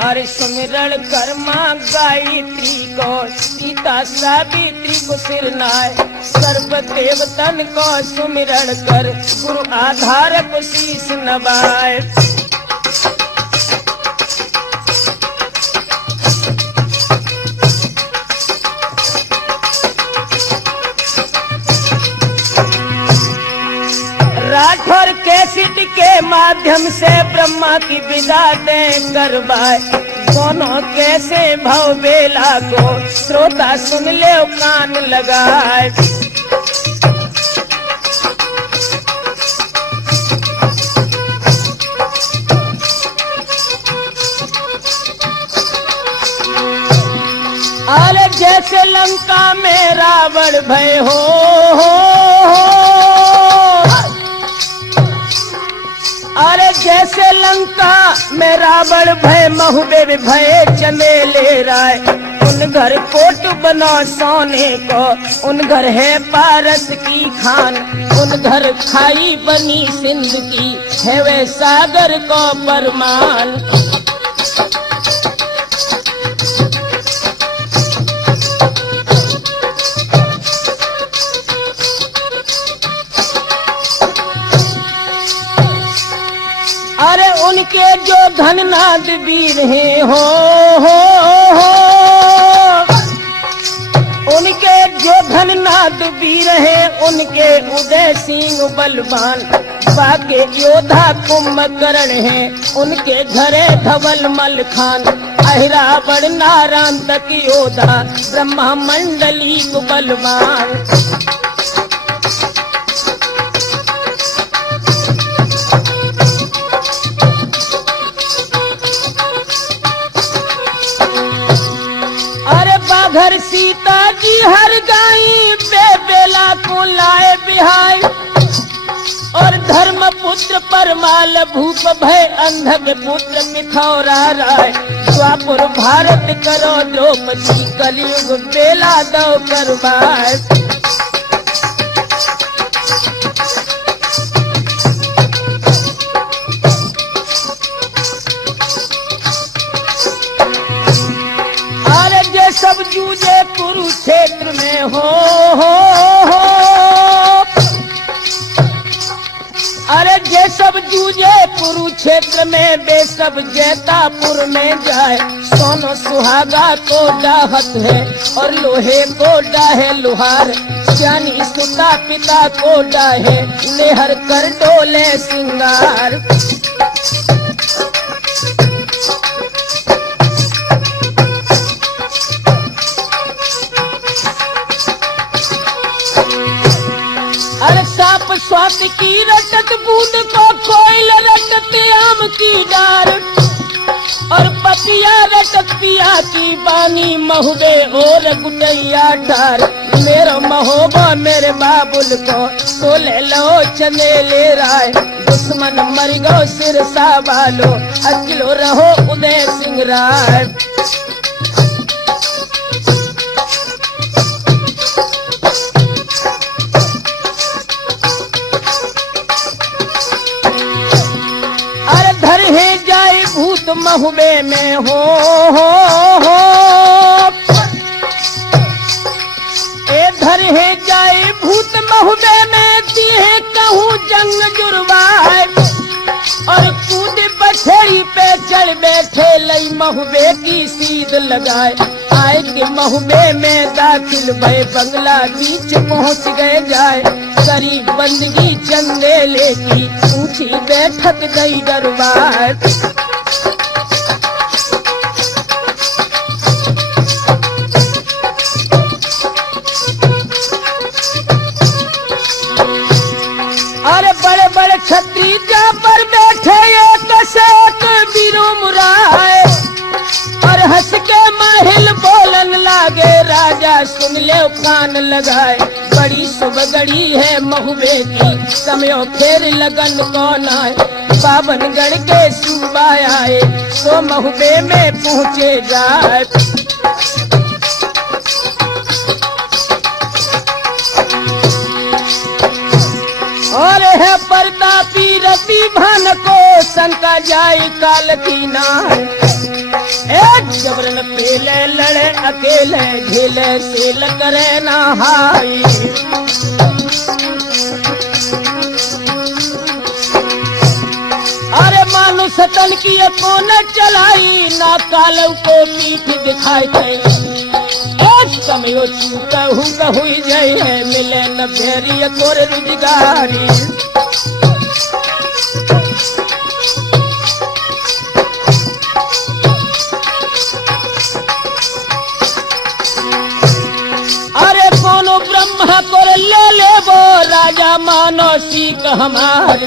अरे सुमिरण कर्मा गायत्री को सीता सावित्री को सिरनाय, सर्व देवतन को सुमिरण कर गुरु आधार को शीश नवाए। राठौर कैसेट के माध्यम से ब्रह्मा की विदा दे करवाए, दोनों कैसे भव बेला को श्रोता सुन ले कान लगाए। अरे जैसे लंका में रावण भय हो, अरे जैसे लंका में रावण भय महुबे भय चमेले राय। उन घर कोट बना सोने को, उन घर है पारस की खान, उन घर खाई बनी सिंध की है वे सागर को परमान। अरे उनके जो धननाद वीर हैं हो, उनके जो धननाद वीर हैं, उनके उदय सिंह बलवान। बाके योद्धा कुंभकर्ण हैं, उनके घरे धवल मल खान। अहिरावण नारायण तक योद्धा ब्रह्मा मंडली को बलवान। घर सीता जी हर गाई बेला को लाए बिहाई, और धर्म पुत्र परमाल भूप भय अंधक पुत्र मिथौरा राय। द्वापुर भारत करो द्रौपदी, कलयुग बेला दो करवाए। सब जूझे कुरुक्षेत्र में हो, अरे जे सब जूझे कुरुक्षेत्र में, वे सब जैतापुर में जाए। सोनो सुहागा को डाहत है और लोहे को डाहे लुहार। ज्ञानी सुता पिता को डाहे, नेहर कर डोले सिंगार। स्वात की रटत बूंद को कोयल रटत आम की डार, और पपिया रटत पिया की बानी महुबे और गुटैया ठार। मेरा महोबा मेरे बाबुल को सोले लो चमेले राय। दुश्मन मर गो सिरसा वालो, अकेलो रहो उदय सिंह राय। भूत महुबे में हो, ए धर है जाए भूत महुबे में। दिए कहूँ जंग जुर्वाए, और कूद बछड़ी पे चढ़ बैठे लई महुबे की सीध लगाए। आए के महुबे में दाखिल भय, बंगला बीच पहुँच गए जाए। गरीब बंदगी चंदेले की ऊंची बैठक गई दरबार। अरे बड़े बड़े छत्री जा पर बैठे एक से एक वीरू मुराए, और हंस के महिल बोलन ला लागे राजा सुन ले कान लगाए, बड़ी सुबगड़ी है महुबे की, समयो फेर लगन कौन आए। बाबनगढ़ के सूबा आए तो महुबे में पहुँचे जाए। और है प्रतापी रवि भान को शंका जाए काल की नाय। एक जबरन पेले लड़े अकेले झेले सेल करे ना हाई। अरे मानो सतन की कौन चलाई ना काल को पीठ दिखाई थे। एक समय छूटा हुई जाए है मिले न फेरी कोर रुजगारी। अरे कोनो ब्रह्मा को ले वो राजा मानो सीख हमार।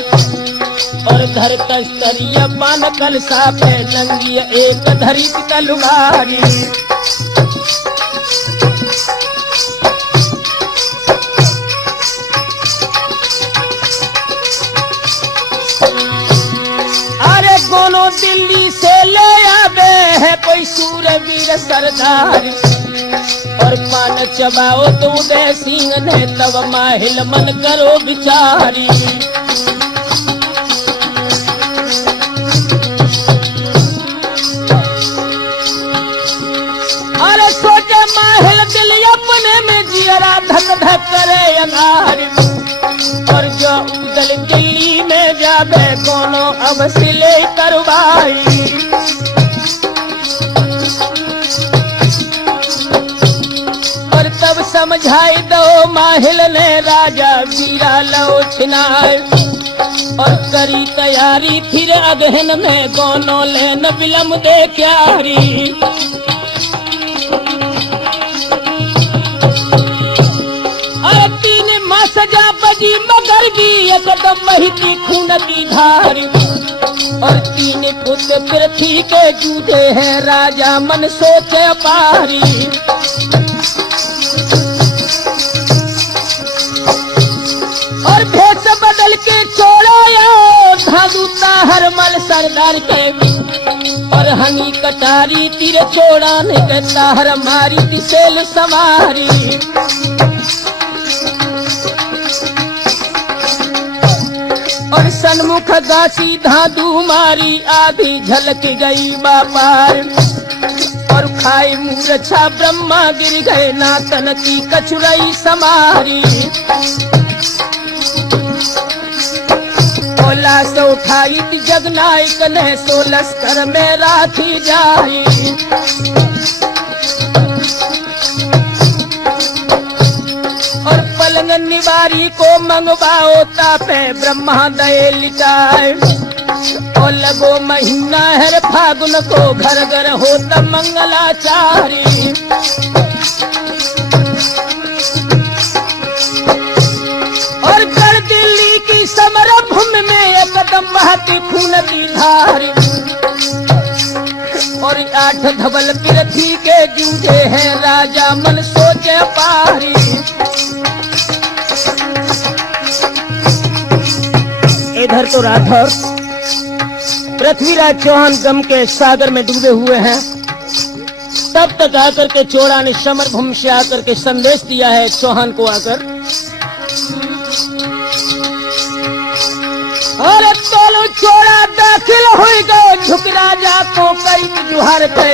और धर कस्तरिया पान कल सापे नंगी एक धरी तलवारी। अरे कोनो दिल्ली से ले आवे है कोई सूरवीर सरदार। और पान चबाओ तो उदय सिंह ने तब माहिल मन करो बिचारी। अरे सोचे माहिल दिल अपने में जियरा धक धक करे अंगार। और जो उदल दिल्ली में जावे कोनो अब सिले करवाई। और तब समझाई दो माहिल ने राजा वीरा लो छिनाए। और करी तैयारी फिर अगहन में कोनो लेन बिलम दे क्यारी। और 3 माह सजा बजी मगर भी एकदम बहती खून की धार। और 3 पुत्र पृथ्वी के जूझे हैं राजा मन सोचे पारी। और भेष बदल के छोड़ाया धादूता हर मल सरदार के। और हनी कटारी तीर छोड़ा नहीं कहता हर मारी तिसेल समारी। और सन्मुख गासी धादू मारी आधी झलक गई बापार। और खाई मूर्छा ब्रह्मा गिर गए नातन की कचुरई समारी। लाश उठाई जगनायक ने 16 कर में राखी जाई। और पलंग निवारी को मंगवाओ तापे ब्रह्मा दये लिटाए। और लगो महीना है फागुन को घर घर होता मंगलाचारी। और कर दिल्ली की समर भूमि में एकदम बहती खून की धार। और 8 धवल पृथ्वी के जूझे हैं राजा मन सोचे पारी। इधर तो राठौर पृथ्वीराज चौहान गम के सागर में डूबे हुए हैं। तब तक आकर के चोड़ा ने समर भूमि से आकर के संदेश दिया है चौहान को आकर। और तोलो चोड़ा दाखिल हो गए झुक राजा को कई जुहार पे।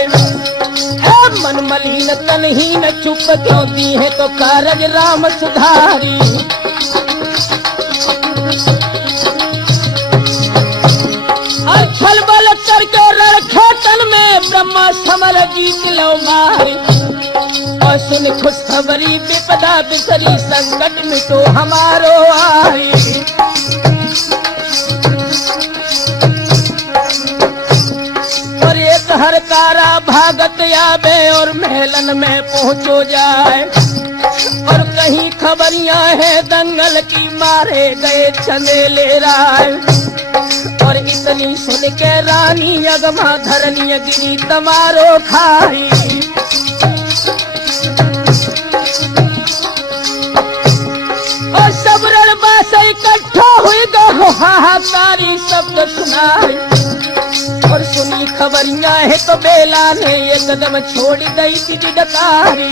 मन मलिन तनहीन चुप क्यों दी है तो कारज राम सुधारी। और छल बल करके रखे तन में ब्रह्मा समर जीत लो मारी। और सुन खुशखबरी विपदा बिसरी संकट मिटो हमारो आई। और एक हर तारा भागत आवे और महलन में पहुंचो जाए। और कहीं खबरियां हैं दंगल की मारे गए चंदेले राय। और इतनी सुन के रानी अगमा धरनी गिरी तमारो खाई। कहे तो बेला ने एकदम छोड़ गई थी डकारी।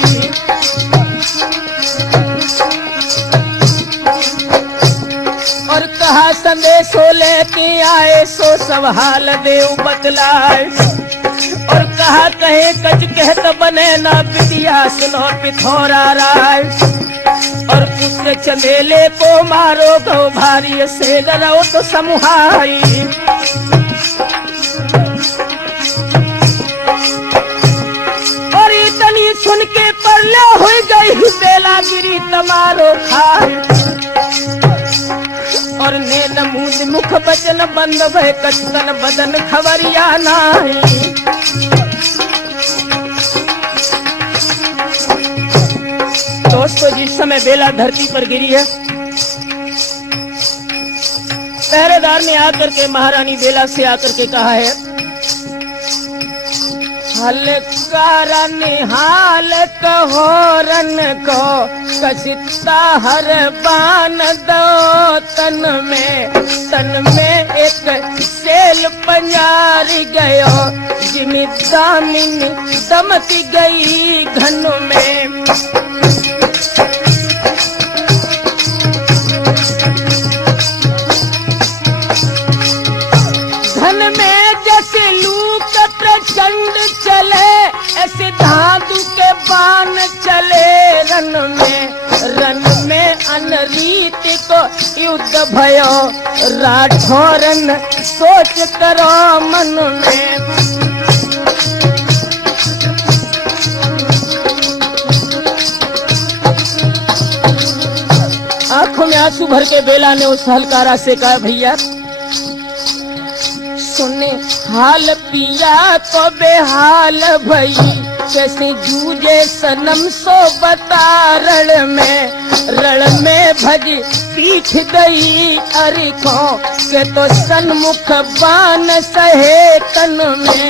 और कहा संदेशो लेके आए सो सब हाल देव बतलाए। और कहा कहे कच कहत बने ना विद्या सुनो पिथौरा राय। और पुत्र चंदेले को मारो गो भारी से डरो तो समुहाई। और इतनी सुन के परले हो गई बेला गिरी तमारो खाए। और नेन मुंह मुख बचन बंद भय कचन बदन खबरिया नाई। दोस्तों जिस समय बेला धरती पर गिरी है, पहरेदार ने आकर के महारानी बेला से आकर के कहा है, हल कारण हाल कहो रन को कसिता हर बान दो तन में एक सेल पंजार गयो जिमी दामिन दमती गई घन में। धन में जैसे लूक प्रचंड चले ऐसे धाधु के बाण चले रन में अनरीति को युद्ध भयो राठौरन सोच करो मन में। आंखों में आंसू भर के बेला ने उस हलकारा से कहा, भैया सुने हाल पिया तो बेहाल भई कैसे जूझे सनम सो बता रण में भज पीठ गई अरिखों के तो सन्मुख बान सहे तन में।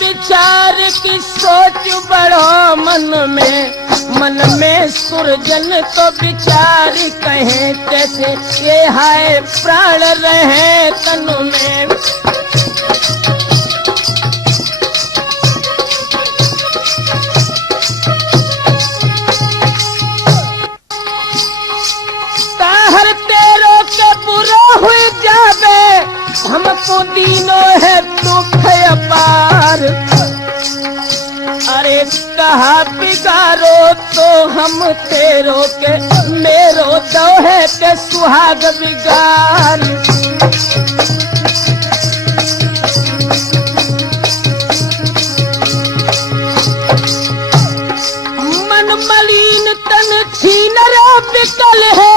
विचार की सोच बड़ो मन में सुरजन तो विचार कहे कैसे ये हाय प्राण रहे तन में। ताहर तेरो के बुरा हुए जावे हमको दीनो है दुख अपार। अरे कहा बिगारो तो हम तेरो के मेरो तो है के सुहाग बिगार। मन मलिन तन छीन रो बिकल है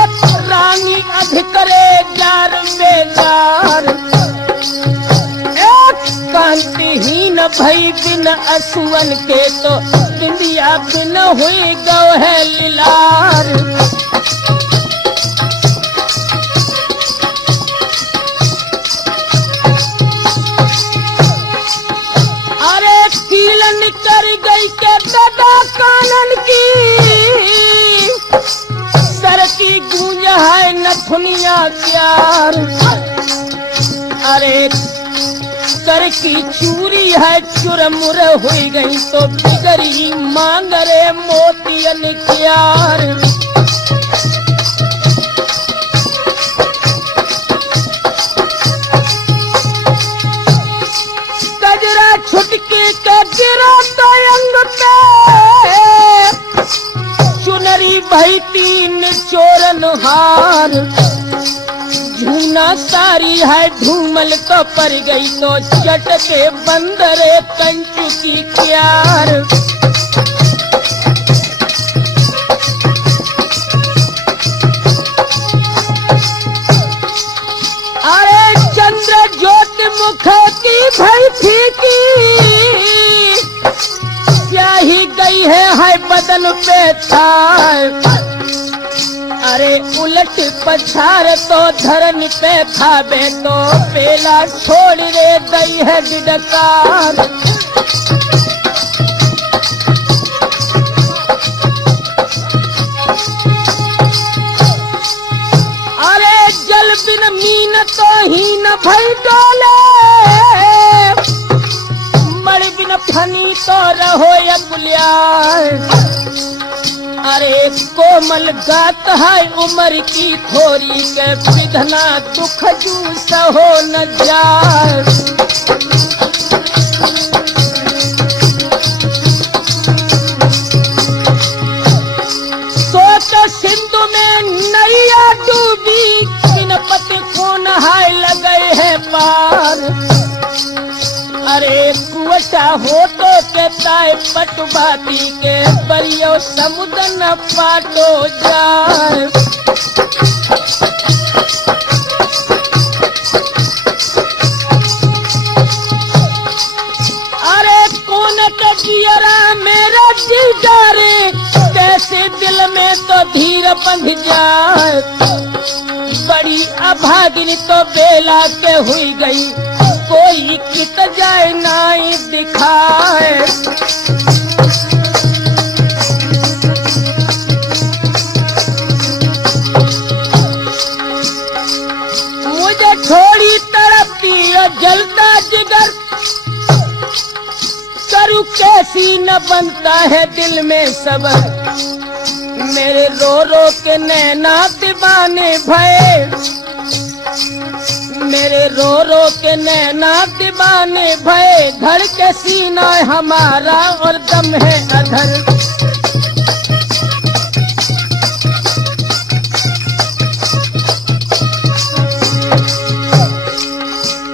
रानी अधिक करे जार बेजार। कांतिहीन भई बिन असुवन के तो बिंदिया बिन हुई गौ है लीलार। अरे कीलन कर गई के दादा कानन की सर की गूंज है नथुनिया प्यार। अरे कर की चूरी है चुरमुर हुई गई तो बिगड़ी मांग रे मोतियन क्यार। गजरा छुटके का गिरा तो अंग पे चुनरी भई तीन चोरन हार। झूना सारी है धूमल तो पर गई तो चट के बंदरे कंचु की क्यार। अरे चंद्र ज्योति मुख की भई फीकी क्या ही गई है बदन पे छाए। अरे उलट पछार तो धरनी पे था बेटो बेला छोड़ रे गई है डिडकार। भई डोले मर बिन फनी तो रहो अकुलिया। अरे कोमल गात है उम्र की थोरी के विधना दुख जू सहो न जाए। सोच सिंधु में नैया डूबी बिन पति खून हाय लगे है पार। अरे कुवटा हो तो कहता है पटुबाती के बरियो समुद्र न पाटो जाए। अरे कौन के जियरा मेरा दिल जारे कैसे दिल में तो धीर बंध जाए। बड़ी अभागिनी तो बेला के हुई गई कोई कित जाए नाई दिखाए। मुझे छोड़ी तड़पती और जलता जिगर करूं कैसी न बनता है दिल में सबर। मेरे रो रो के नैना दीवाने भये मेरे रो रो के नैना दीवाने भये। धड़ के सीना हमारा और दम है अधर।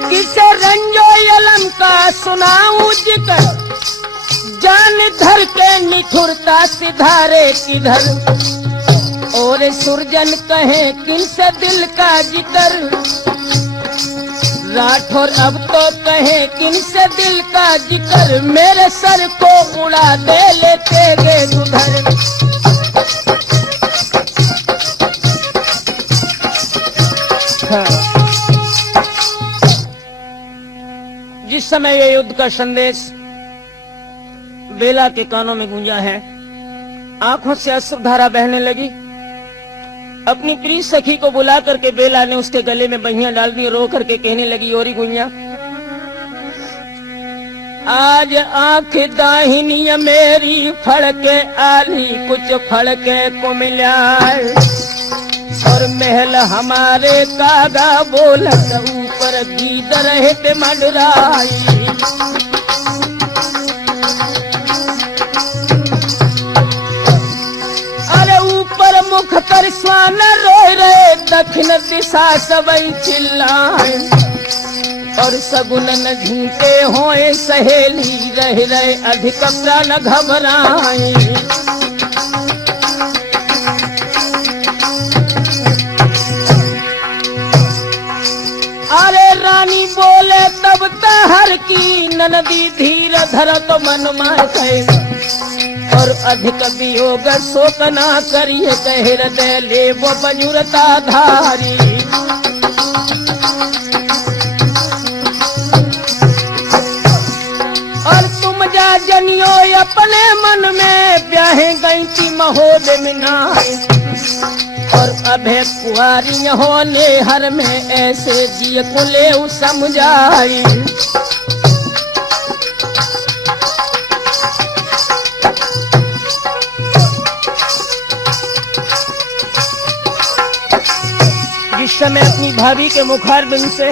किसे रंजो यलम का सुनाऊं जिक्र जान धर के निठुरता सिधारे किधर। और सुरजन कहे किनसे दिल का जिक्र राठौर अब तो कहे किनसे दिल का जिक्र। मेरे सर को उड़ा दे लेते गे उधर। जिस समय ये युद्ध का संदेश बेला के कानों में गूंजा है आंखों से अश्रुधारा बहने लगी। अपनी प्रिय सखी को बुला करके बेला ने उसके गले में बहियां डाल दी। रो करके कहने लगी ओरी गुइया आज आंख दाहिनी मेरी फड़के आली कुछ फड़के को मिला। और महल हमारे कागा बोलत ऊपर गीत रहते मंडराई। मुख कर स्वान रोए रहे दक्षिण दिशा सबई चिल्लाए। और सगुनन झूठे होए सहेली रह रहे अधिक प्राण घबराए। अरे रानी बोले तब तहर की ननदी धीर धर तो मन मार गए। और अधिक वियोग शोक ना करिए कह हृदय ले वो बजुरता धारी। और तुम जा जनियो अपने मन में ब्याहे गई थी महोद मिनाए। और अभे कुआरी होने हर में ऐसे जिय को ले समझाई। जिस समय अपनी भाभी के मुखार बिंद से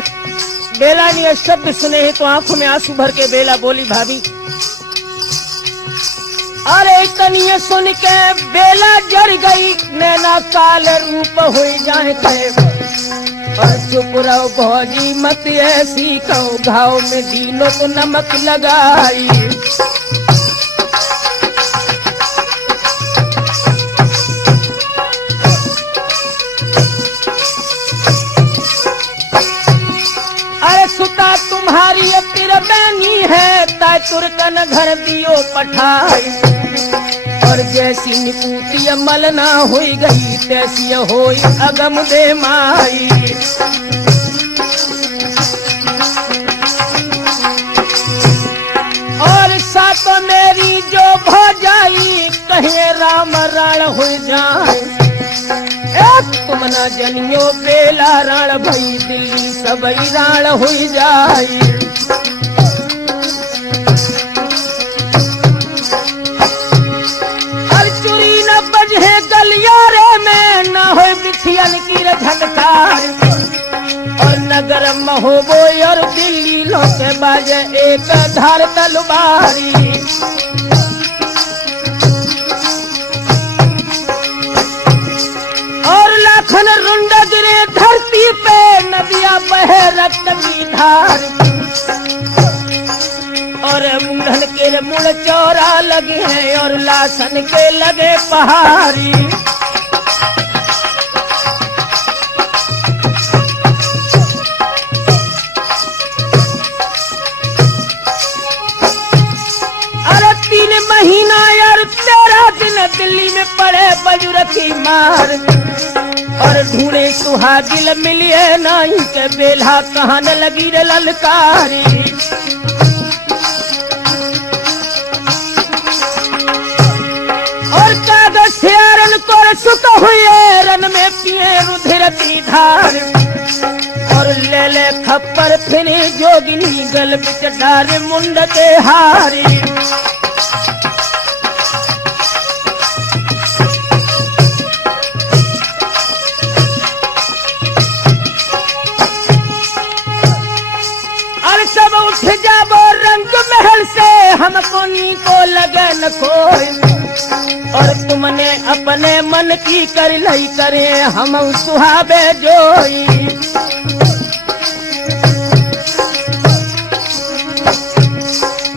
बेला ने शब्द सुने हैं तो आंखों में आंसू भर के बेला बोली भाभी। अरे तनिए सुन के बेला जड़ गई नैना काल रूप हो जाए थे। और चुप रहो भौजी मत ऐसी कहो घाव में दीनों को नमक लगाई। सुता तुम्हारी तिरबैनी है ताय तुरकन घर दियो पठाई। और जैसी निपूती अमल ना हुई गई तैसी होई अगम दे माई। और सातो मेरी जो भौजाई कहे राम राण हो जाए। तुम न जनियो बेला रण भई दिल्ली सबई राण हुई जाई। और चुरी न बजे गलियारे में न हो बिछियन की झनकार। और नगर महोबो और दिल्ली लोके बाजे एक धार तलवारी। लाखन रुंड गिरे धरती पे नदियां बहे रक्त की धार। और मूढ़न के मुड़ चौरा लगे हैं और लाशन के लगे पहाड़ी। अरे 3 महीना और 13 दिन दिल्ली में पड़े बजुर की मार। और ढूंढे सुहागिल मिलिए नहीं के बेला कहन लगी रे ललकारी। और कागज सियारन को सुत हुए रन में पिए रुधिर की धार। और ले ले खप्पर फिर जोगिनी गल बिच डार मुंड के हारी। सब उठ जाबो रंग महल से हमको नी को लगे न कोई। और तुमने अपने मन की कर लई करे हम सुहाबे जोई।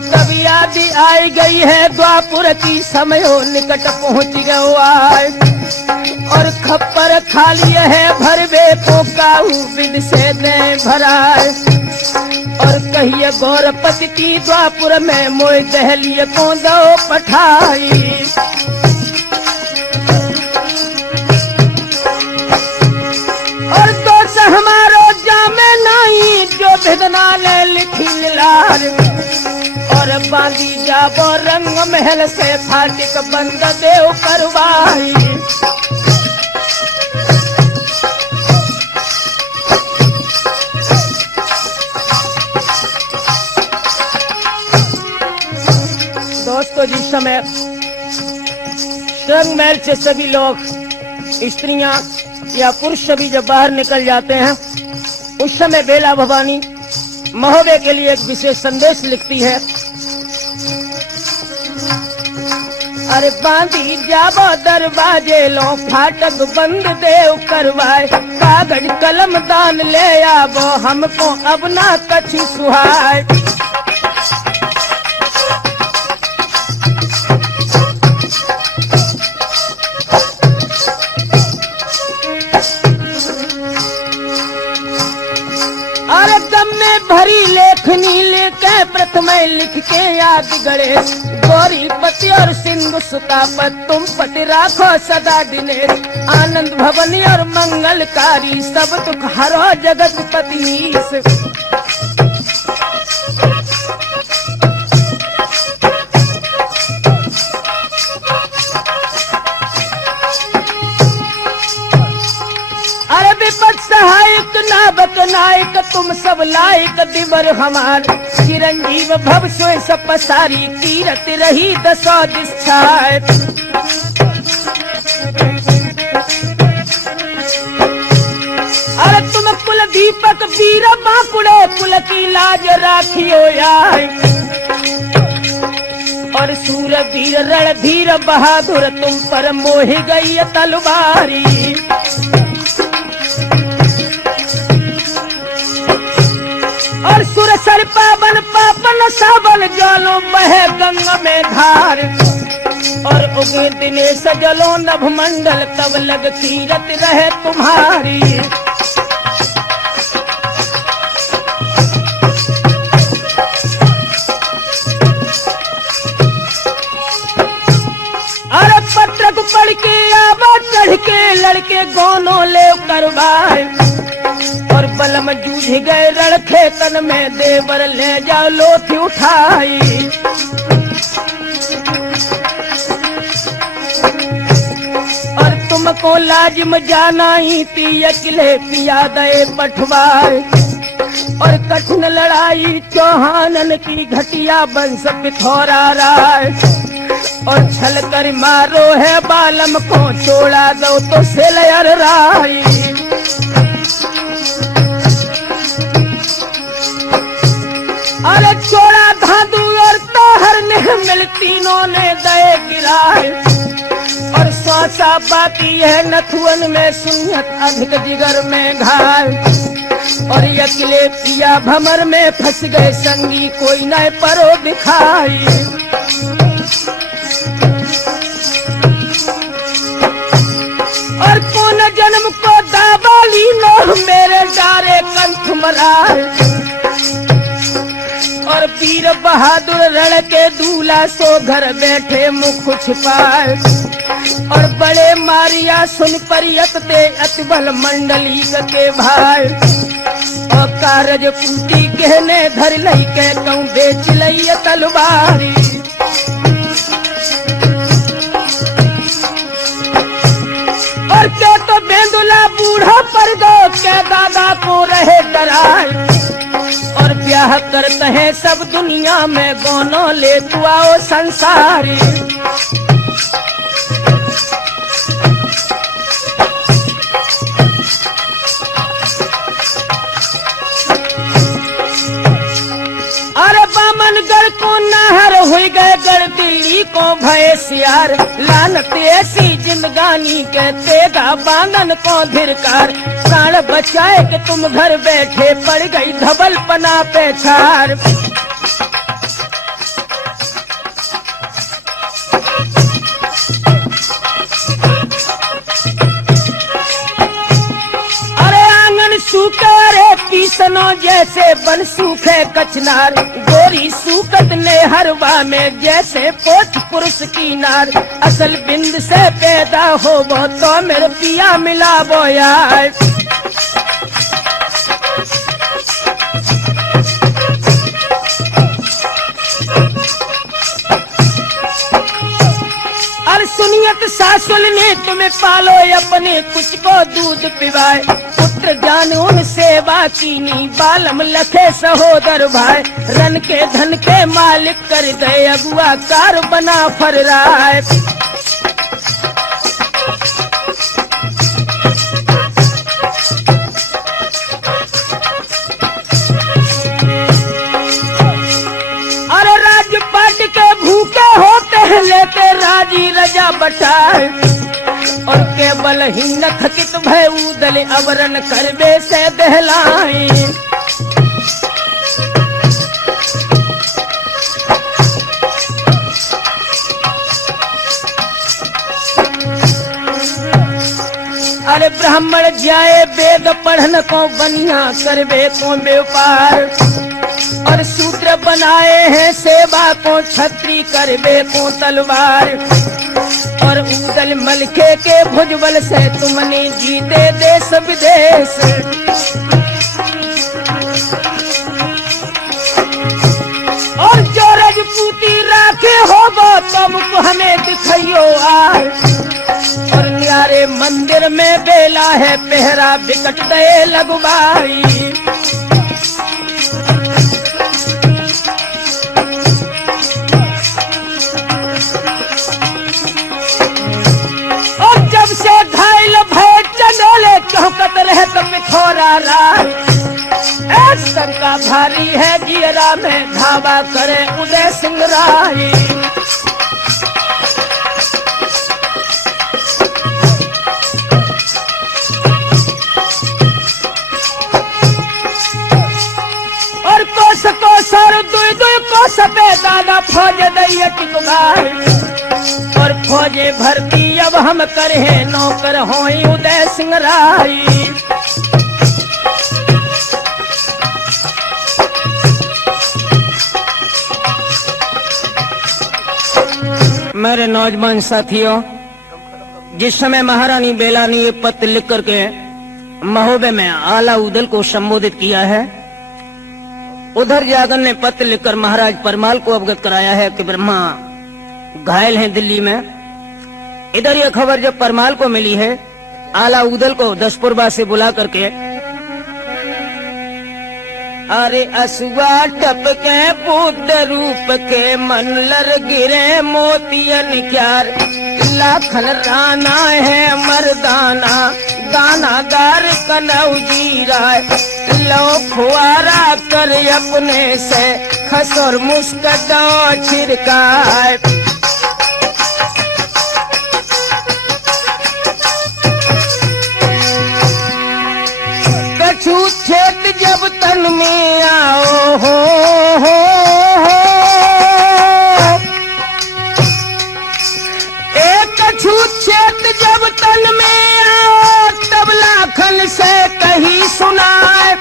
तब याद आई गई है द्वापुर की समयो निकट पहुंच गयो आए। और खप्पर खाली है भरवे को काहू बिद से दे भराए। और कहिए गौरपति की द्वापुर में मोय दहलिए को दो पठाई। और दोष हमारो जामे नहीं जो भेदना ले लिखी लार। और बांधी जाबो रंग महल से फाटिक बंद देव करवाई। दोस्तों जिस समय रंग महल से सभी लोग स्त्रियां या पुरुष सभी जब बाहर निकल जाते हैं उस समय बेला भवानी महोबे के लिए एक विशेष संदेश लिखती है। अरे बांधी जाबो दरवाजे लो फाटक बंद देव करवाए। कागज कलम दान ले आबो हमको अब ना कछु सुहाए। अरे गम में भरी लेखनी लेके प्रथम लिख के याद गणेश। गौरी पति और सिंधु सुकापत तुम पति राखो सदा दिनेश। आनंद भवनी और मंगलकारी सब दुख हरो जगत पति। अरे विपत सहायक नाबक नायक तुम सब लायक दिवर हमार। चिरंजीव भव सोय सब पसारी कीरत रही दसो दिशाए। अरे तुम कुल दीपक वीर बाकुड़े कुल की लाज राखियो आए। और सूर वीर रणधीर बहादुर तुम पर मोहि गई तलवारी। और सुर सर पावन पापन सावन जलो बहे गंगा में धार। और उगे दिनेश जलो नभ मंडल तब लग तीरथ रहे तुम्हारी। अरे पत्र को पढ़ के आवा चढ़ के लड़के गोनो ले करवाए। और बलम जूझ गए रणखे तन में देवर ले जाओ लोथी उठाई। और तुम को लाजिम जाना ही ती अकेले पिया दे पठवाए। और कठिन लड़ाई चौहानन की घटिया बंश पिथौरा राय। और छल कर मारो है बालम को चोड़ा दो तो सेलयर राय। अरे चोड़ा धादू और तोहर ने मिल तीनों ने दए गिराए। और श्वासा पाती है नथुअन में सुनियत अधिक जिगर में घायल। और अकेले पिया भमर में फंस गए संगी कोई न परो दिखाई। और कौन जन्म को दाबाली लो मेरे डारे कंठ मराए। और वीर बहादुर रण के दूल्हा सो घर बैठे मुख छिपाए। और बड़े मारिया सुन परियत दे अतिबल मंडली के भाई। और कारज पूती कहने धर लई के कहूँ बेच लई तलवारी। और क्या तो बेंदुला बूढ़ा पर दो के दादा को रहे डराए। और ब्याह करते हैं सब दुनिया में दोनों ले तू आओ संसारी। अरे बामनगढ़ को नहर हुई गए गढ़ दिल्ली को भय सियार। लानत ऐसी जिंदगानी के तेगा बांगन को धिरकार। प्राण बचाए कि तुम घर बैठे पड़ गई धबल पना पे छार। सूखे रे पीसनो जैसे बन सूखे कचनार। गोरी सूकत ने हरवा में जैसे पोच पुरुष की नार। असल बिंद से पैदा हो वो तो मेरे पिया मिला वो यार। और सुनियत सासुल ने तुम्हें पालो अपने कुछ को दूध पिवाए। पुत्र जान उन सेवा कीनी बालम लखे सहोदर भाई। रन के धन के मालिक कर दे अगुआ कार बना फर राय। अरे राजपाट के भूखे होते हैं लेते राजी रजा बटाए। और केवल ही न खचित भय उदल अवरन करबे से दहलाई। अरे ब्राह्मण जाए वेद पढ़न को बनिया करबे को व्यापार। और सूत्र बनाए हैं सेवा को छत्री करबे को तलवार। और उदल मलके के भुजबल से तुमने जीते देश विदेश। और जो रजपूती राखे होगो तब को हमें दिखाइयो आए। और न्यारे मंदिर में बेला है पहरा बिकट दे लगवाई। चौकत रहे तो पिथौरा राय। का भारी है जियरा में धावा करे उदय सिंह राय। और कोस सर दुई दुई को सपे दादा फौज दैये टिकवाए। और फौजे भर्ती अब हम करे नौकर होई उदय सिंह राय। मेरे नौजवान साथियों, जिस समय महारानी बेला ने ये पत्र लिख करके महोबे में आला उदल को संबोधित किया है, उधर जागन ने पत्र लिखकर महाराज परमाल को अवगत कराया है कि ब्रह्मा घायल हैं दिल्ली में इधर यह खबर जब परमाल को मिली है, आला उदल को दसपुरबा से बुला करके, अरे असुआ टपके पुत्र रूप के मन लर गिरे मोतियन क्यार, लाखन राना है मर्दाना दानादार कनौजी राय, लो फुआरा कर अपने से खसर मुस्कदो छिड़काए। कछु छेद जब तन में आओ हो, एक कछु छेद जब तन में आओ, तब लाखन से कही सुनाए।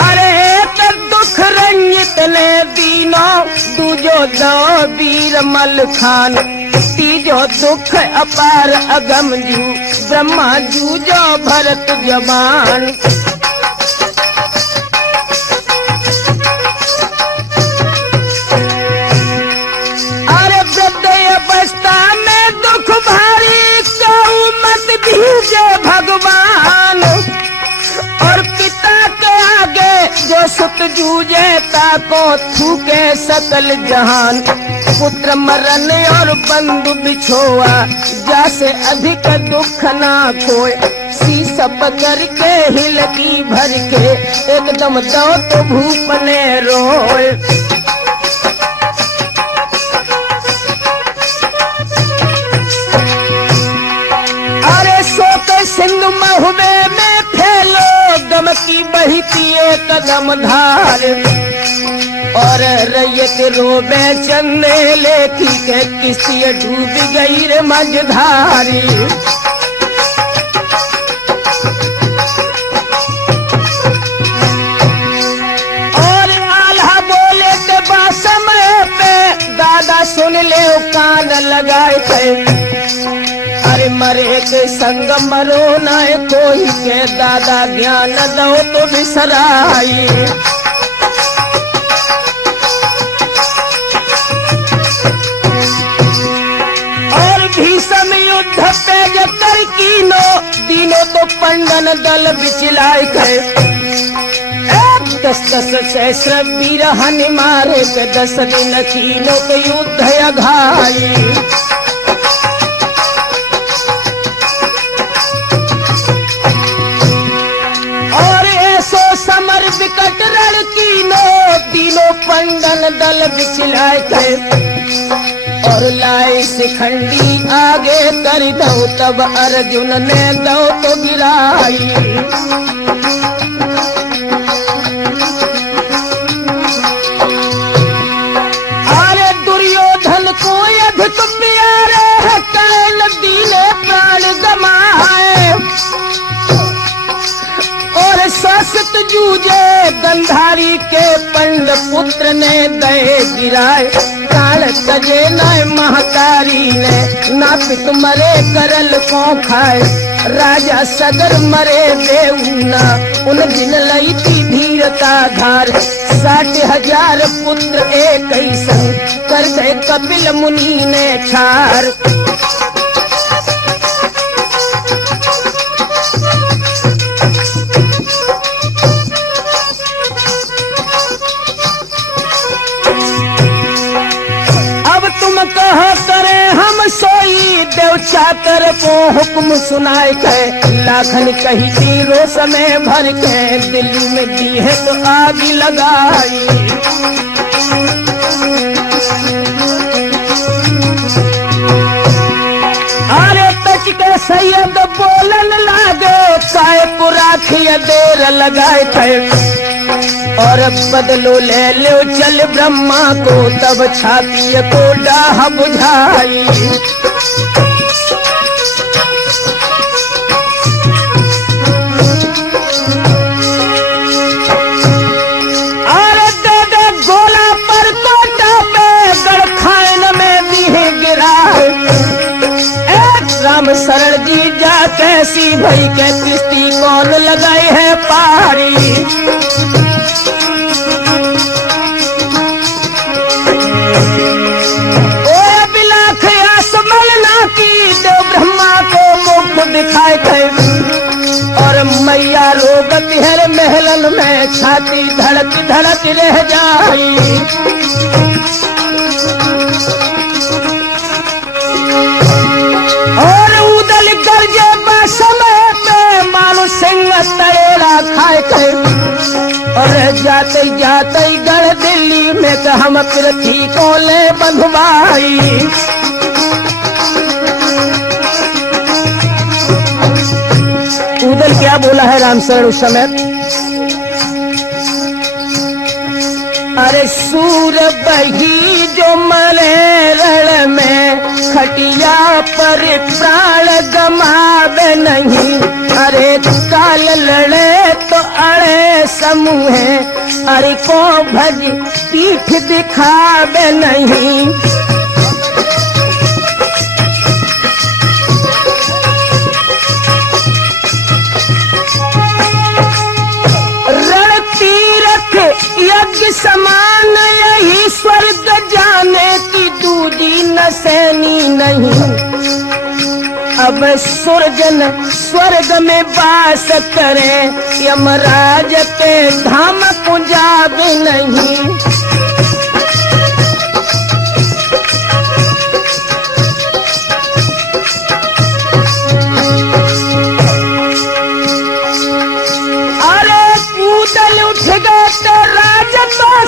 अरे तर दुख रंजित ने दीनो दूजो दो वीर मल खान, तीजो दुख अपार अगम जू ब्रह्मा जूजो भरत जवान। अरे वृद्ध अवस्था में दुख भारी, कहूँ मत दीजे भगवान, और पिता के आगे जो सुत जूझे ताको थूके सकल जहान। पुत्र मरण और बंधु बिछोआ, जैसे अधिक दुख ना खोए, शीश पकड़ के हिलकी भर के एकदम दो तो भूपने रोए। अरे सोते सिंधु महुबे में फैलो गम की बहती एक कदम धार, और रैयत रोबे चंदे लेखी के किसी डूब गई रे मझधारी। और आल्हा बोले ते बा समय पे दादा सुन ले कान लगाए थे। अरे मरे के संग मरो न कोई के दादा ज्ञान दो तो बिसराई। भीषम युद्ध पे जतर कीनो तीनों तो पंडन दल बिचलाए गए। 10 सहस्र वीर हनि मारे के 10 दिन तीनों के युद्ध अघाई। और ऐसो समर विकट रण कीनो तीनों पंडन दल बिचलाए गए। और लाई शिखंडी आगे कर दो तब अर्जुन ने दो तो गिराई। अरे दुर्योधन को अधिक प्यारे है कैल दीने प्राण गमाए। और शासित जूझे गंधारी के पंड पुत्र ने दे गिराए। तजे नाय महतारी ने नापित मरे करल को खाए। राजा सगर मरे देऊना उन दिन लई थी धीरता धार। 60,000 पुत्र एक ही संग कर दे कपिल मुनि ने छार। कहा करे हम सोई देव चाकर को हुक्म सुनाए के। लाखन कही तीरों समय भर के दिल्ली में दी है तो आग लगाई। अरे तच के सैयद बोलन लागे काय पुराखिया देर लगाए थे। और बदलो ले लो चल ब्रह्मा को तब छाती को डाह बुझाई। अरे दे दे गोला पर कोटा पे गड़खाइन में भी गिरा। एक राम शरण जी जा कैसी भई के किस्ती कौन लगाई है पारी। छाती धड़क धड़क रह जाई। और उदल गरजे समय पे मानो सिंह तड़ेला खाए थे। और जाते जाते गढ़ दिल्ली में तो हम पृथ्वी को ले बंधवाई। उदल क्या बोला है रामशरण उस समय? अरे सूर बही जो मरे रण में खटिया पर प्राण गमावे नहीं। अरे काल लड़े तो अड़े समूहे, अरे को भज पीठ दिखावे नहीं। यज्ञ समान यही स्वर्ग जाने की दूजी नसैनी नहीं। अब सुरजन स्वर्ग में वास करे, यमराज के धाम को जावे नहीं।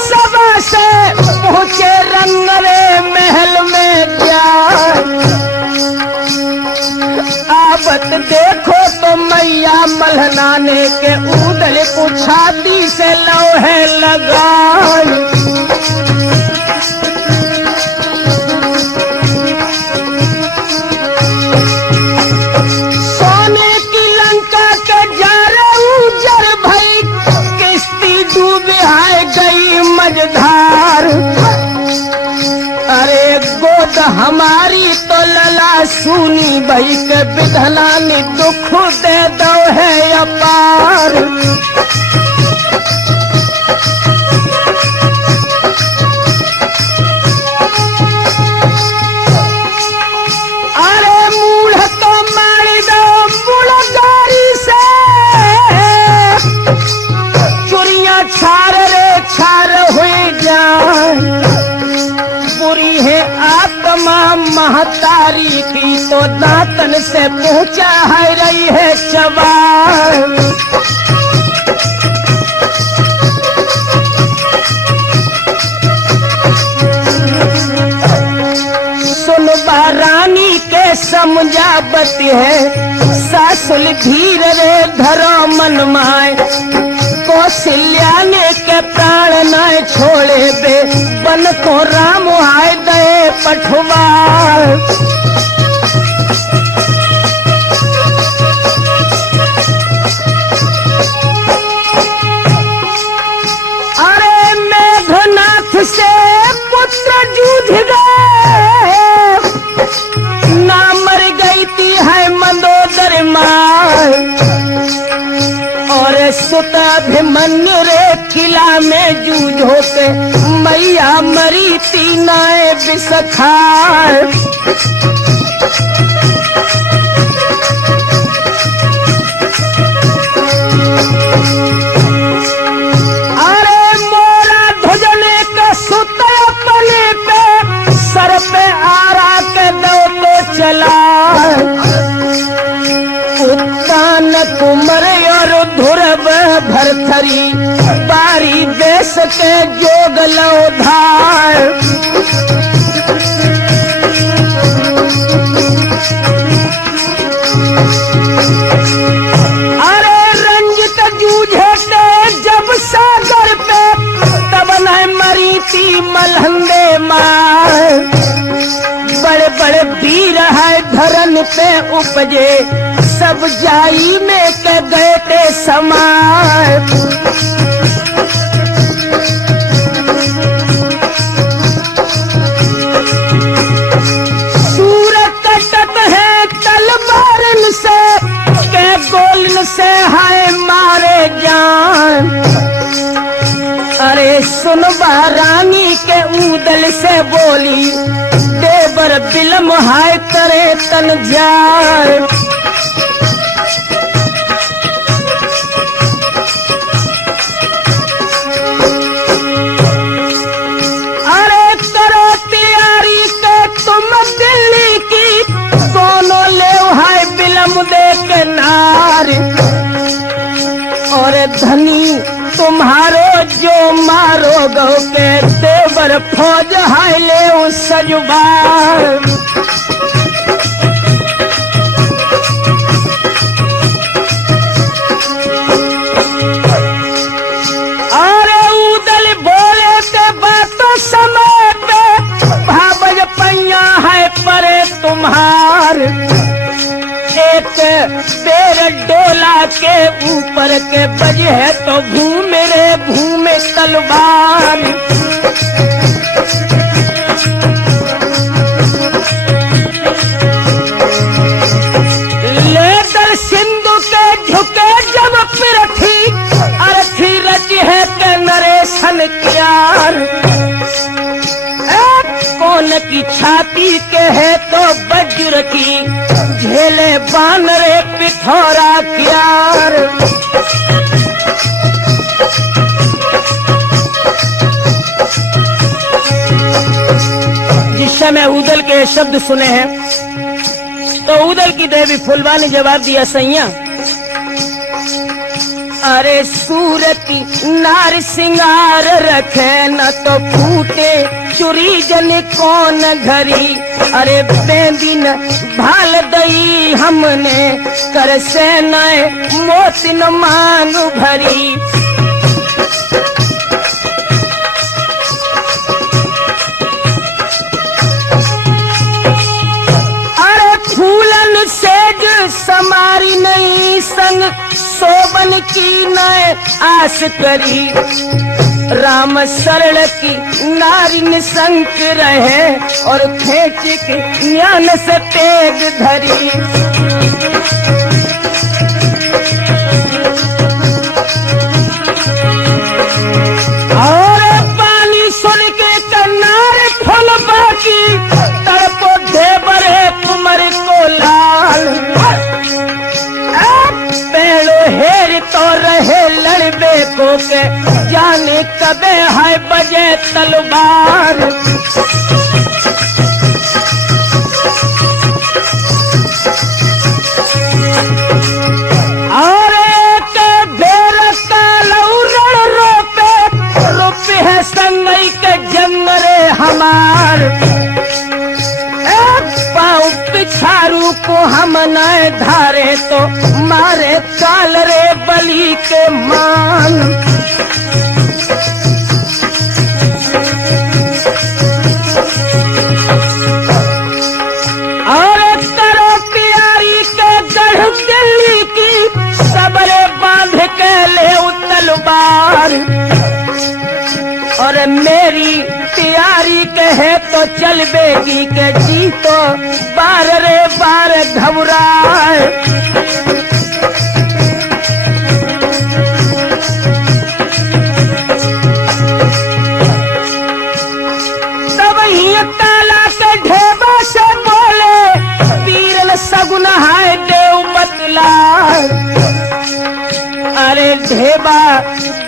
सभा से पहुंचे रंगरे महल में क्या आवत देखो तो मैया मल्हनाने के उदल को छाती से लोहे लगाई। सोने की लंका के जारे उजर भई, किश्ती डूबे आए गई मझधार। अरे गोद हमारी तो लला सुनी भई के विधना ने दुख दे दो है अपार। अरे मूढ़ तो मारी दो मुड़गारी से, चुरिया छार रे छार हुई जाए। बुरी है आत्मा महतारी की तो दांतन से पहुंचा है रही है चबार। सुनबा रानी के समझावती है, सासुल धीर रे धरो मन माए। कौशल्या ने के प्राण न छोड़े बे, बन को राम आए दे पठवार। अरे मेघनाथ से पुत्र जूझ गए, ना मर गई थी है मंदोदर माँ। और सुताभिमन्यु रे किला में जूझ होते, मैया मरी तीनाए बिसखार। अरे मोरा ध्वजने का सुत अपने पे, सर पे आरा के दो तो चला। उत्तान कुमर और ध्रुव भरथरी, बारी देश के जोग लौधार। अरे रंजित जूझे थे जब सागर पे, तब न मरी थी मलहंदे मार। बड़े बड़े वीर है धरन पे उपजे, सब जाई में के गए थे समार। सूरत कटत है तलवारन से, के गोलन से हाय मारे जान। अरे सुनबा रानी के उदल से बोली, देवर बिलम हाय करे तन जाए। दारोगो के देवर फौज हाइले उस सजुबार। अरे उदल बोले ते बातों समय पे भावज पैया है परे तुम्हार। एक पेड़ डोला के ऊपर के बजे है तो घूमे रे घूमे तलवार। लेकर सिंधु के झुके जब पिरथी अर्थी रची है के नरेशन क्यार। कौन की छाती के है तो वज्र की झेले बानरे पिथौरा क्यार। जिस समय उदल के शब्द सुने हैं तो उदल की देवी फुलवा ने जवाब दिया, सैया अरे सूरती नार सिंगार रखे न तो फूटे चुरी जन कौन घरी। अरे बेंदिन भाल दई हमने कर से नए मोतिन मांग भरी। अरे फूलन सेज समारी नहीं संग सोबन की नए आस करी। राम सरल की नारी निसंक रहे और खेच के ज्ञान से तेग धरी। और पानी सुन के कन्नार फल बाकी तड़पो देवर है कुमर को लाल। पेड़ो हेर तो रहे लड़बे को के जाने कबे है बजे तलवार। और एक बेर कालौरण रोपे है संगई के जंगरे हमार। पाँव पिछारू को हम नए धारे तो मारे काल रे बलि के मान। और करो प्यारी के गढ़ दिल्ली की सबरे बांध के ले तलवार। और मेरी प्यारी कहे तो चल बेगी के जी तो बार रे बार घबराए। तब ही ताला के ढेबा से बोले पीरल सगुन है देव बतला। अरे ढेबा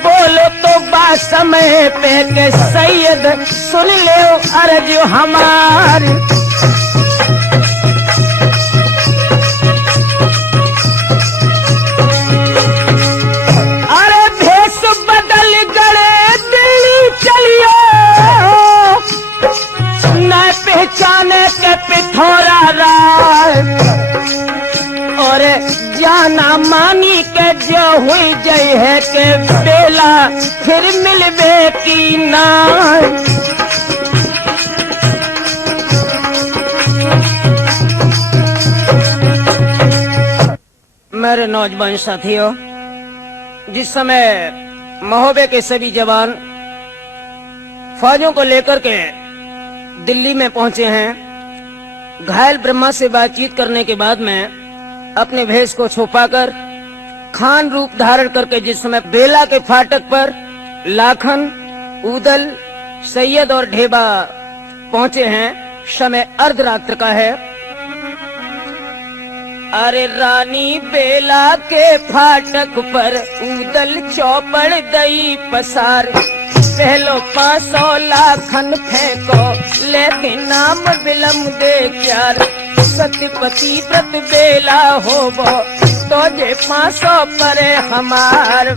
बोलो तो बा समय पे के सैयद सुन ले अर्ज हमार। अरे भेष बदल गए दिल्ली चलियो न पहचाने के पिथौरा राय। और जाना मानी के जो हुई जय है के बेला फिर मिलबे की ना। मेरे नौजवान साथियों, जिस समय महोबे के सभी जवान फौजों को लेकर के दिल्ली में पहुंचे हैं, घायल ब्रह्मा से बातचीत करने के बाद में अपने भेष को छुपाकर खान रूप धारण करके जिस समय बेला के फाटक पर लाखन, उदल, सैयद और ढेबा पहुंचे हैं, समय अर्धरात्र का है। अरे रानी बेला के फाटक पर उदल चौपड़ दई पसार। पहलो 500 लाखन फेंको लेकिन नाम विलम दे क्यार। सत्यपति व्रत बेला होबो तो जे 500 परे हमार।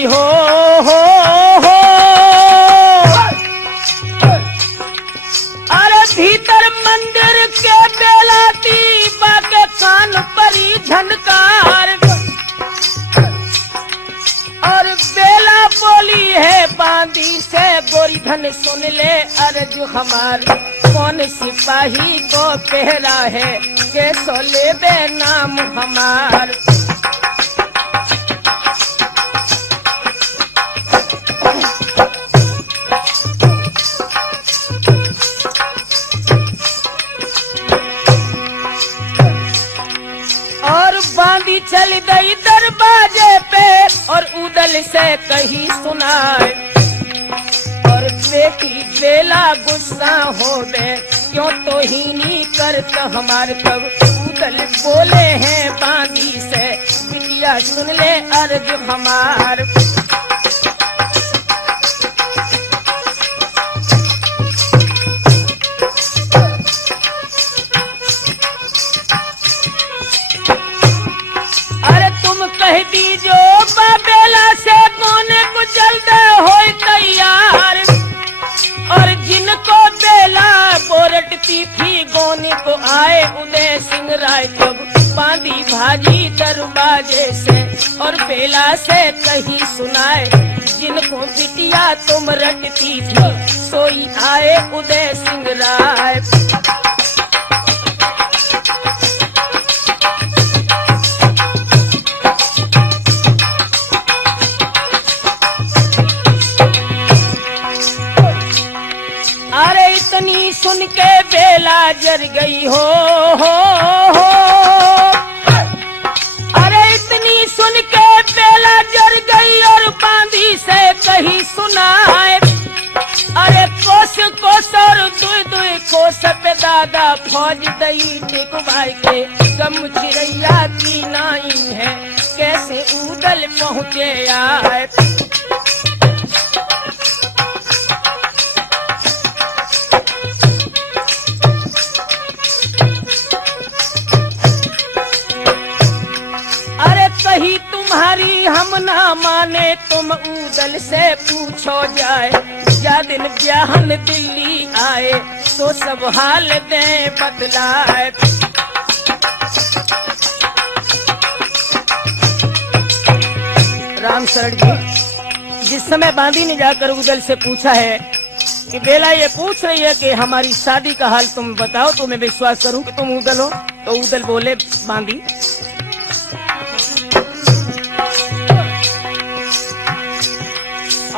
गई हो अरे भीतर मंदिर के बेलाती बाके कान परी झनकार और बेला बोली है बांदी से गोरीधन सुन ले अर्ज हमार कौन सिपाही को पहरा है कैसो ले बे नाम हमार बांदी चल गई दरवाजे पे और उदल से कही सुनाए और बेटी बेला गुस्सा हो गए क्यों तो ही नहीं करता हमारे कब उदल बोले हैं बांदी से बिटिया सुन ले अर्ज हमार कह दीजो बेला से कोने को जल्द हो तैयार और जिनको बेला बोरटती थी गोने को आए उदय सिंह राय जब बांधी भाजी दरवाजे से और बेला से कही सुनाए जिनको बिटिया तुम रटती थी सोई आए उदय सिंह राय सुन के बेला जर गई हो अरे इतनी सुन के बेला जर गई और बांधी से कही सुनाए अरे कोस कोस और दुई दुई कोस पे दादा फौज दई टिकवाई के गम चिड़ैया की नाई है कैसे उदल पहुँचे आए कही तुम्हारी हम ना माने तुम उदल से पूछो जाए या दिन ब्याहन दिल्ली आए तो सब हाल दे बदलाए राम शरण जी जिस समय बांदी ने जाकर उदल से पूछा है कि बेला ये पूछ रही है कि हमारी शादी का हाल तुम बताओ तो मैं विश्वास करूं कि तुम उदल हो तो उदल बोले बांदी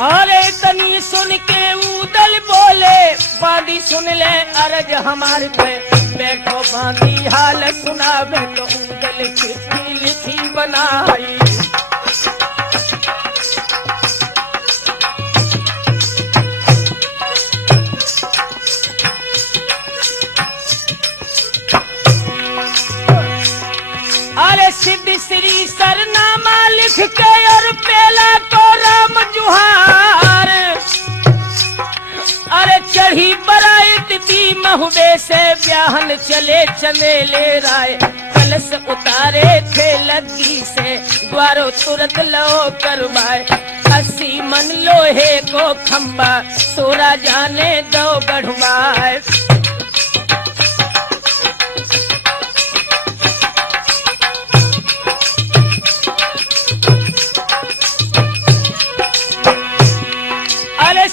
अरे तनी सुन के उदल बोले बांदी सुन ले अर्ज हमारे पे बैठो बांदी हाल सुनावे तो उदल चिट्ठी लिखी बनाई अरे सिद्ध श्री सरनामा लिख के और बेला को राम जुहार अरे चढ़ी बरात दी महुबे से ब्याहन चले चंदेले राय कलश उतारे थे लगी से द्वारो तुरंत लो करवाए 80 मन लोहे को खंबा 16 जाने दो बढ़वाए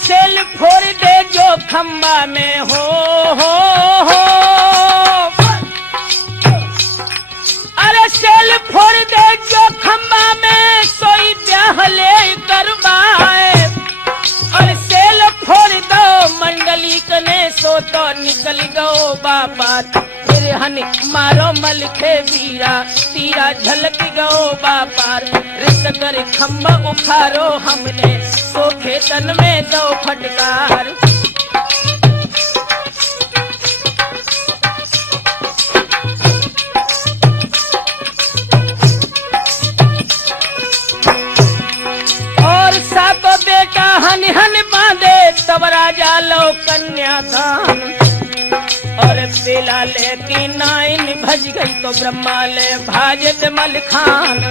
सेल फोड़ दे जो खंबा में हो अरे सेल फोड़ दे जो खंबा में सोई ब्याह ले करवाए और सेल फोड़ दो मंडली कने सो तो निकल गो बाबा फिर हन मारो मल के वीरा तीरा झलक गो बाबा रिस कर खंबा उखारो हमने सो खेतन में दो फटकार और सातो बेटा हन हन बांधे तब राजा लो कन्यादान और बेला लेती नाइन भज गई तो ब्रह्मा ले भाजत मल खान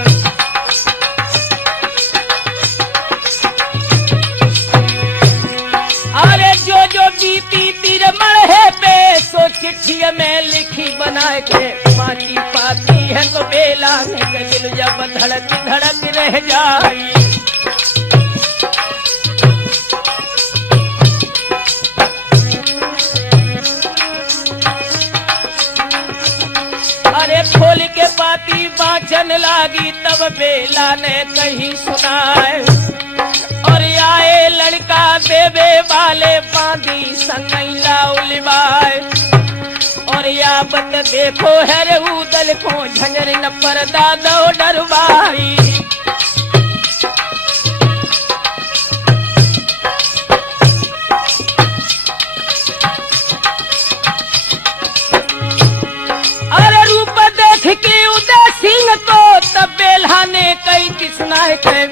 चिट्ठिया में लिखी बना के माटी पाती है तो बेला में के दिल जब धड़क धड़क रह जाई। अरे खोल के पाती बाँचन लागी तब बेला ने कहीं सुनाए और आए लड़का देवे वाले बांधी संगैला उलिवाए और या बत देखो है रे उदल को झंझर न पर्दा दो डरवाई। अरे रूप देख के उदय सिंह को तब बेल्हा ने कई किसनाए थे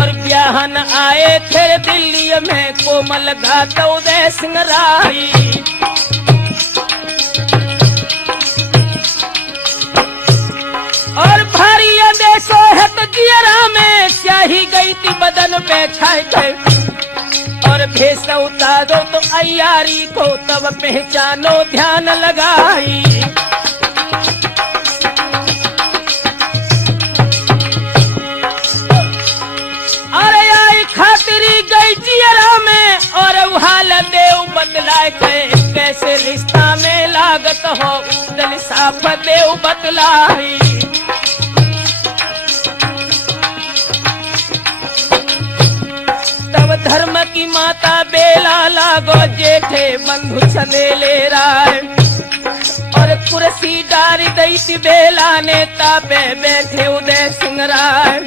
और ब्याहन आए थे दिल्ली में कोमल गाता उदय सिंह राई। और भारी अंदेशो है तो जियरा में स्याही गई थी बदन पे छाए थे और भेष उतारो तो अयारी को तब पहचानो ध्यान लगाई। अरे आई खातिरी गई जियरा में और हाल देव बदलाए थे कैसे रिश्ता में लागत हो उदल साफ देव बदलाई। तब धर्म की माता बेला लागो जेठे बंधु सनेले राय और कुर्सी डारी दई थी बेला ने तापे बैठे उदय सिंह राय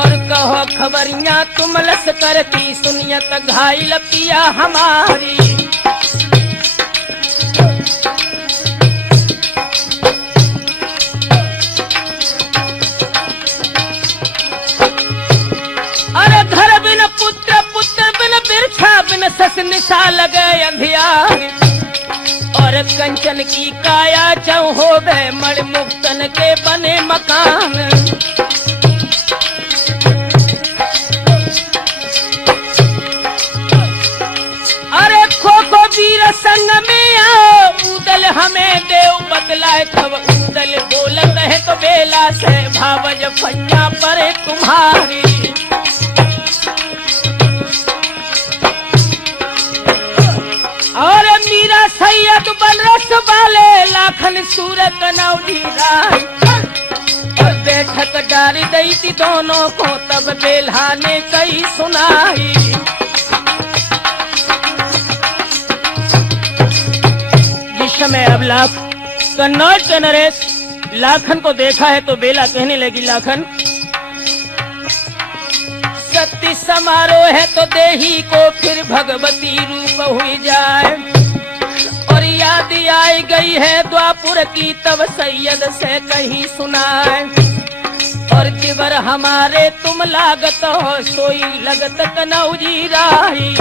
और कहो खबरियां तुम लस करती सुनियत घायल पिया हमारी। अरे घर बिन पुत्र पुत्र बिन बिरछा बिन सस निशा लगे अंधियार और कंचन की काया चौ हो गए मण मुक्तन के बने मकान। अरे खो खो वीर संग में आओ उदल हमें देव बदलाए तब उदल बोलत है तो बेला से भावज फैया पर तुम्हारी। और मीरा सैयद बनरस वाले लाखन सूरत नौजी राय और बैठक डारी दई थी दोनों को तब बेल्हा ने कई सुनाई। जिस समय अब लाख कन्नौज के नरेश लाखन को देखा है तो बेला कहने लगी लाखन सती समारोह है तो देही को फिर भगवती रूप हुई जाए और याद आई गई है द्वापुर की तब सैयद से कहीं सुनाए और जिबर हमारे तुम लागत हो सोई लगत कनौजी राही।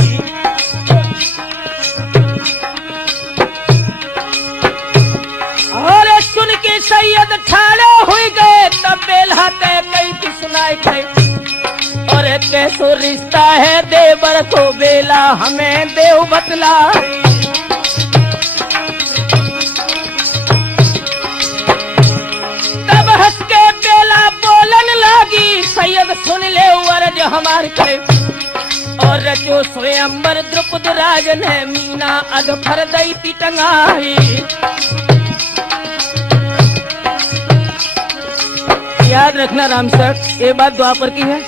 और सुन के सैयद ठाड़े हुई गए तब बेल्हा ते कई की सुनाई थे और कैसो रिश्ता है देवर को बेला हमें देव बतलाई। तब हंस के बेला बोलन लगी सैयद सुन ले अर्ज हमार के और रचो स्वयंवर द्रुपद राज ने मीना अधफर दई थी टंगाई। याद रखना राम सर ये बात द्वापर की है।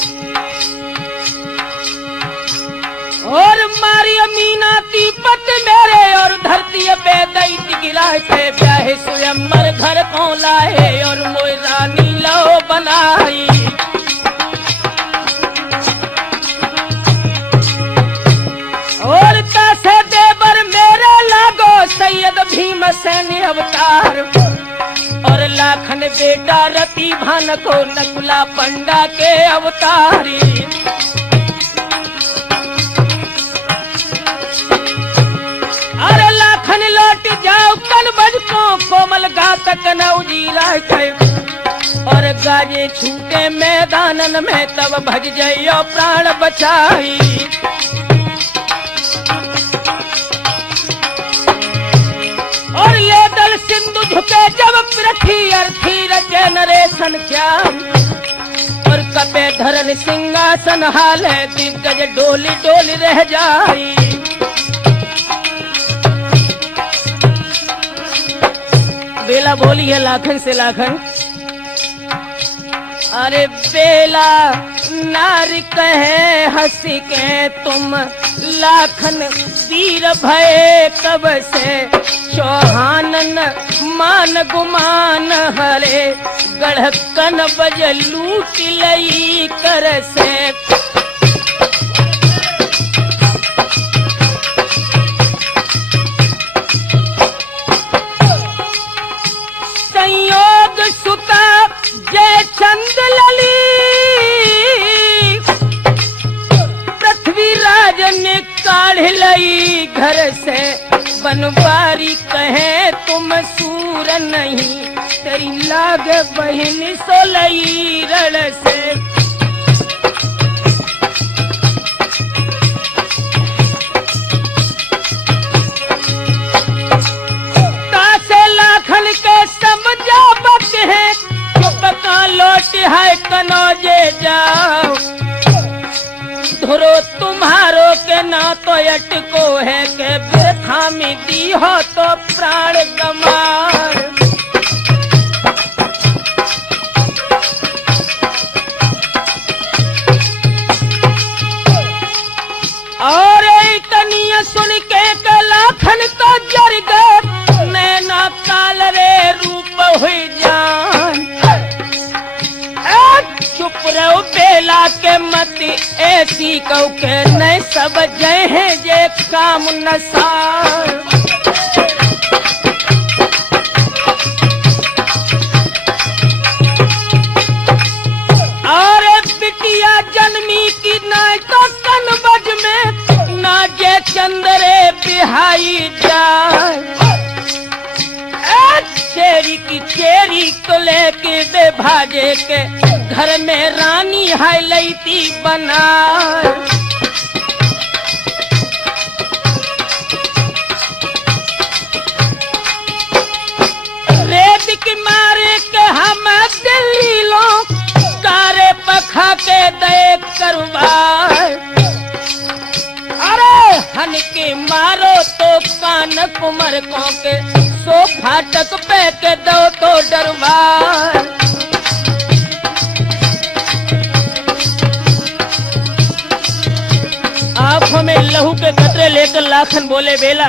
और मारी मीना तीपत मेरे और धरती पे दई गिराए थे ब्याहे स्वयंवर घर को लाए और मोई रानी लो बनाई। और तासे देवर मेरे लागो सैयद भीमसेन अवतार और लाखन बेटा रति भान को नकुला पंडा के अवतारी। अरे लाखन लौट जाओ कनबज को कोमल घातक नौजी राय और गाजे छूटे मैदानन में तब भज जाइयो प्राण बचाई। झुके जब पृथ्वी अर्थी रचे नरेशन क्या और कपे धरन सिंहासन हाल है दिग्गज डोली डोली रह जाई। बेला बोली है लाखन से लाखन, अरे बेला नारी कहे हंसी के तुम लाखन वीर भय कब से चौहानन मान गुमान हरे गढ़कन बज लूट लई कर से। संयोग सुता जय चंद लली पृथ्वीराज ने काढ़ लई घर से बनवारी कहे तुम सूर नहीं तेरी लाग बहन सोलई रण से। तासे लाखन के समझा बक है बका लौट है कनौजे जाओ धुरो तुम्हारो के ना तो अटको है के बेथा में दी हो तो प्राण गमार। और तनिया सुन के लाखन को जर गए नैना काल रे रूप हुई जान। चुप रहो बेला के मत ऐसी कहो के नहीं सब जय है जे काम नसार। और बिटिया जन्मी की ना तो कन बज में ना जे चंद्रे बिहाई जाए। चेरी की चेरी को लेके बेभाजे के घर में रानी है लईती बना। रेत की मारे के हम दिल्ली लोग कारे पखा के देख करवाए। अरे हन के मारो तो कान कुमर को के सो फाटक पे के दो तो डरवार। आंखों में लहू के कतरे लेकर लाखन बोले बेला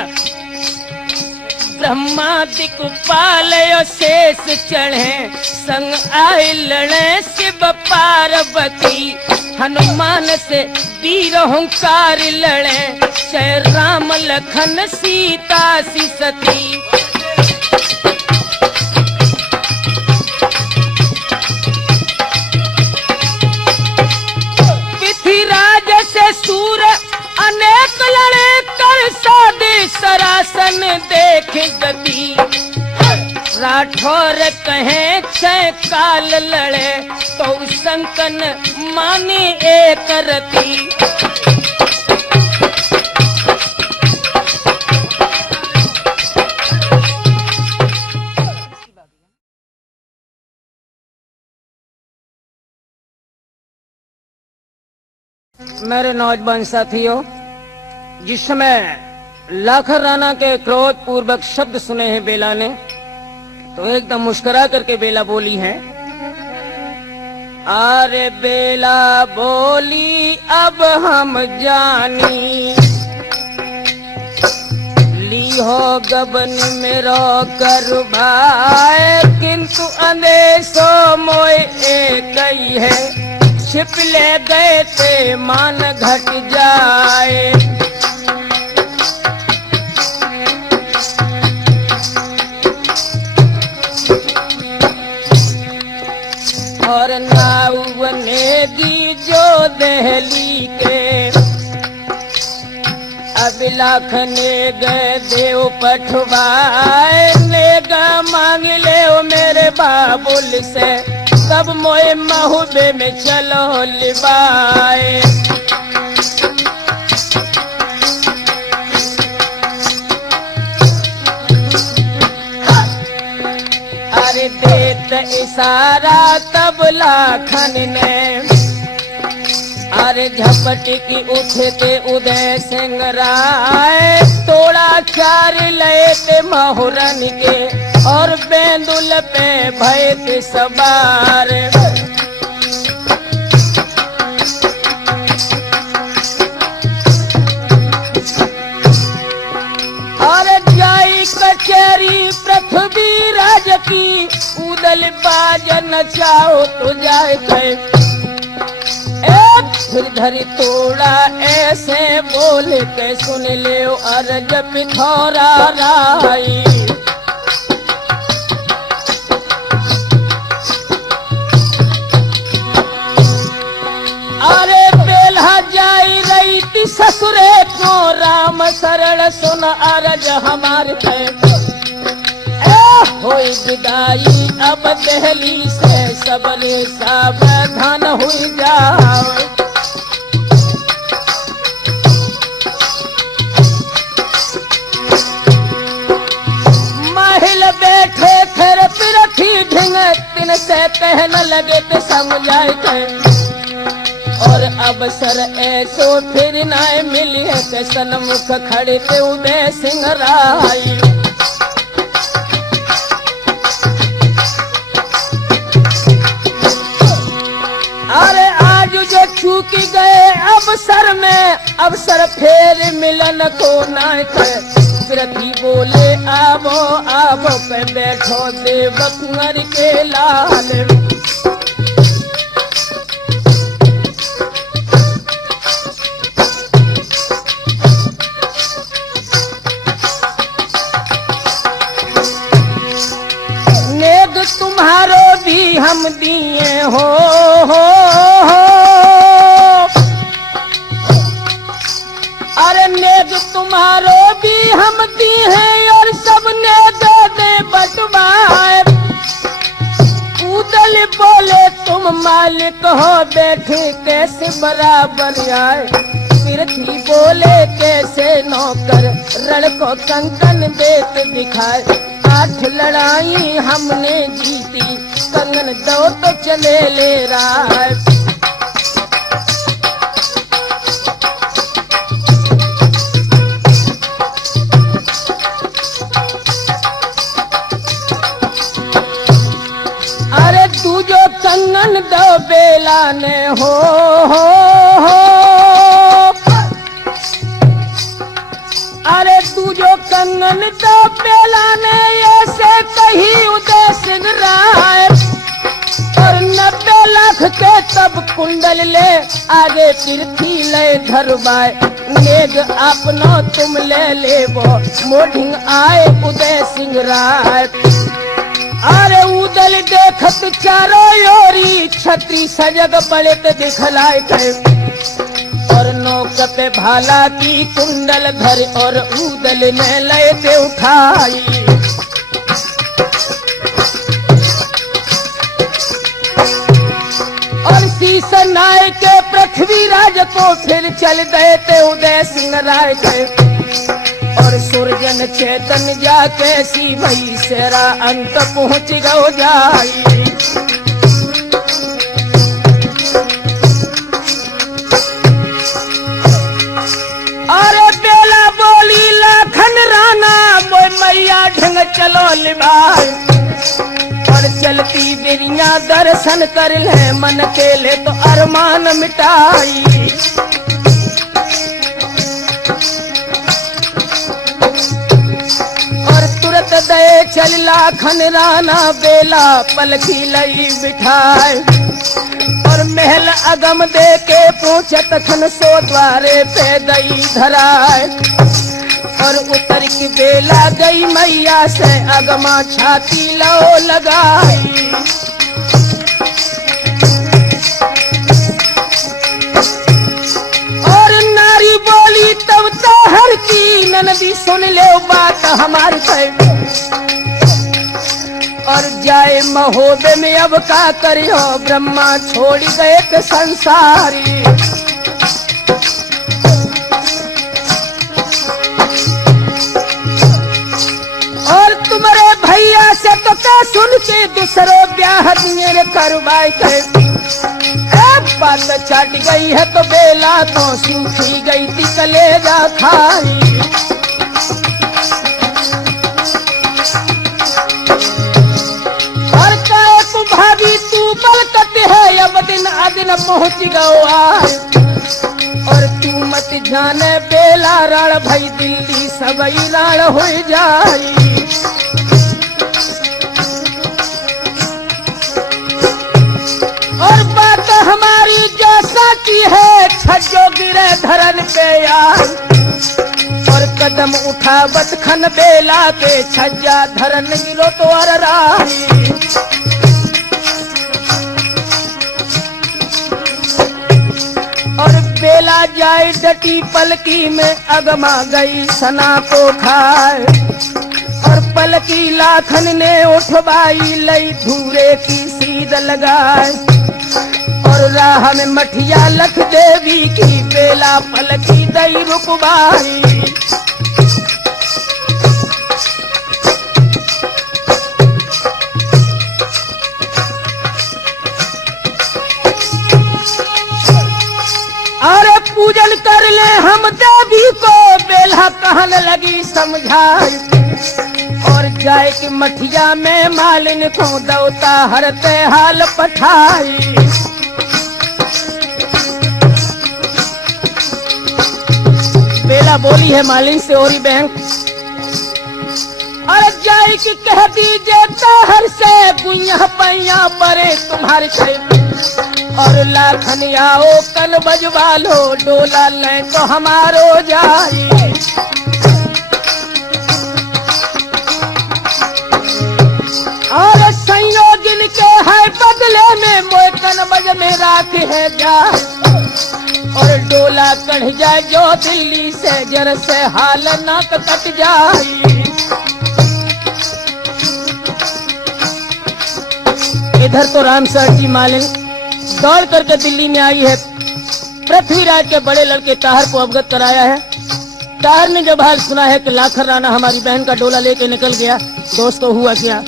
ब्रह्मा दिक्पाल शेष चढ़े संग आए लड़े शिव पार्वती हनुमान से वीर हुंकार लड़े जय राम लखन सीता सी सती। पृथ्वीराज से सूर अनेक लड़े कर सादे सरासन देख गति राठौर कहे छह काल लड़े तो संकन माने एक रति। मेरे नौजवान साथियों, जिस समय लाखन राणा के क्रोध पूर्वक शब्द सुने हैं बेला ने तो एकदम मुस्कुरा करके बेला बोली है। अरे बेला बोली अब हम जानी ली हो गबन मेरो कर भाई किंतु अंदेशो मोए एक ही है छिप ले गए थे मान घट जाए। और नावनेगी जो दहली के अब लाखने गए देव पठवाए नेगा मांग ले ओ मेरे बाबुल से सब मोए महुबे में चलो लिबाए। इशारा तब लाखन ने अरे झपट की उठते उदय सिंह राय तोड़ा चार लेते महुरन के और बेंदुल पे भय सवार और जाई कचेरी पृथ्वी राज की उदल बाजन चाहो तो जाए थे फिर धरी तोड़ा ऐसे बोल के सुन ले अर्ज पिथौरा राई अरे बेल्हा जाई रही थी ससुरे को राम शरण सुन अर्ज हमारे थे होई विदाई अब दहली से सबने सावधान हुई जाओ महल बैठे फिर पिरठी ढिंग तिन से कहन लगे तो समझाए थे और अवसर ऐसो फिर न मिली है के सन्मुख खड़े थे उदय सिंह राय अरे आज जो चूक गए अवसर फिर मिलन को ना पृथ्वी बोले आवो आवो पे बैठो देव कुंवर के लाल नेग तुम्हारो भी हम दिए हो अरे नेग तुम्हारो भी हम दी हैं और सब ने दे बटवाए उदल बोले तुम मालिक हो बैठे कैसे बराबर आए पृथ्वी बोले कैसे नौकर रण को कंकन देत दिखाए 8 लड़ाई हमने जीती कंगन दो तो चले ले रहा अरे तू जो कंगन दो बेला ने हो अरे तू जो कंगन दो बेला ने ऐसे कही उदय सिंह राय और 90 लाख के तब कुंडल ले आगे पृथ्वी ले धरवाए नेग अपनो तुम ले वो मोढ़िंग आए उदय सिंह राय अरे उदल देखत चारों ओरी छत्री सजग बड़े पे दिखलाए थे और नौक पे भाला की कुंडल धर और उदल ने ले पे उठाई और शीश नाय के पृथ्वी राज को फिर चल गए थे उदय सिंह राय थे और सुरजन चेतन जा कैसी भई सेरा अंत पहुंच गो जाई अरे बेला बोली लाखन राना वो मैया ढंग चलो लिबाई और चलती बिरिया दर्शन कर ले मन के ले तो अरमान मिटाई दे चल लाखन राना बेला पलकी लई बिठाए और महल अगम दे के पहुंचत खन सो द्वारे पे दई धराए और उतर की बेला गई मैया से अगमा छाती लो लगाई और नारी बोली तब तो हर की ननदी सुन ले बात हमारी पे और जाए महोदय में अब का करियो ब्रह्मा छोड़ गए थे संसारी और तुम्हारे भैया से तो क्या सुन के दूसरों ब्याह दिए रे करवाई के बात छट गई है तो बेला तो सूखी गई थी कलेजा खाई। और काहे को भाभी तू बलकत है अब दिन अदिन पहुंच गओ आए। और तू मत जाने बेला रण भई दिल्ली सबई रण हो जाई। और बात हमारी जो सच्ची है छज्जो गिरे धरन पे यार। और कदम उठावत खन बेला के छज्जा धरन गिरो तो अरराई। और बेला जाए डटी पलकी में अगमा गई सना को खाए। और पलकी लाखन ने उठवाई लई धूरे की सीध लगाए। और राह में मठिया लख देवी की बेला पलकी दई रुकवाई। अरे पूजन कर ले हम देवी को बेला कहन लगी समझाई। और जाए कि मठिया में मालिन को दौता हरते हाल पठाई। बेला बोली है मालिन से ओरी बहन और जाए कि कह दीजिए ताहर से गुइया पैया परे तुम्हारे खेल। और लाखन आओ कल बजवा लो डोला ले तो हमारो जाई। और संयोगिन के है बदले में मोकन बज में रात है जा। और डोला कढ़ जाए जो दिल्ली से जर से हाल नाक कट जाई। इधर तो रामसर जी मालिन दौड़ करके दिल्ली में आई है। पृथ्वीराज के बड़े लड़के ताहर को अवगत कराया है। ताहर ने जब हाल सुना है कि लाखन राणा हमारी बहन का डोला लेके निकल गया, दोस्तों हुआ क्या।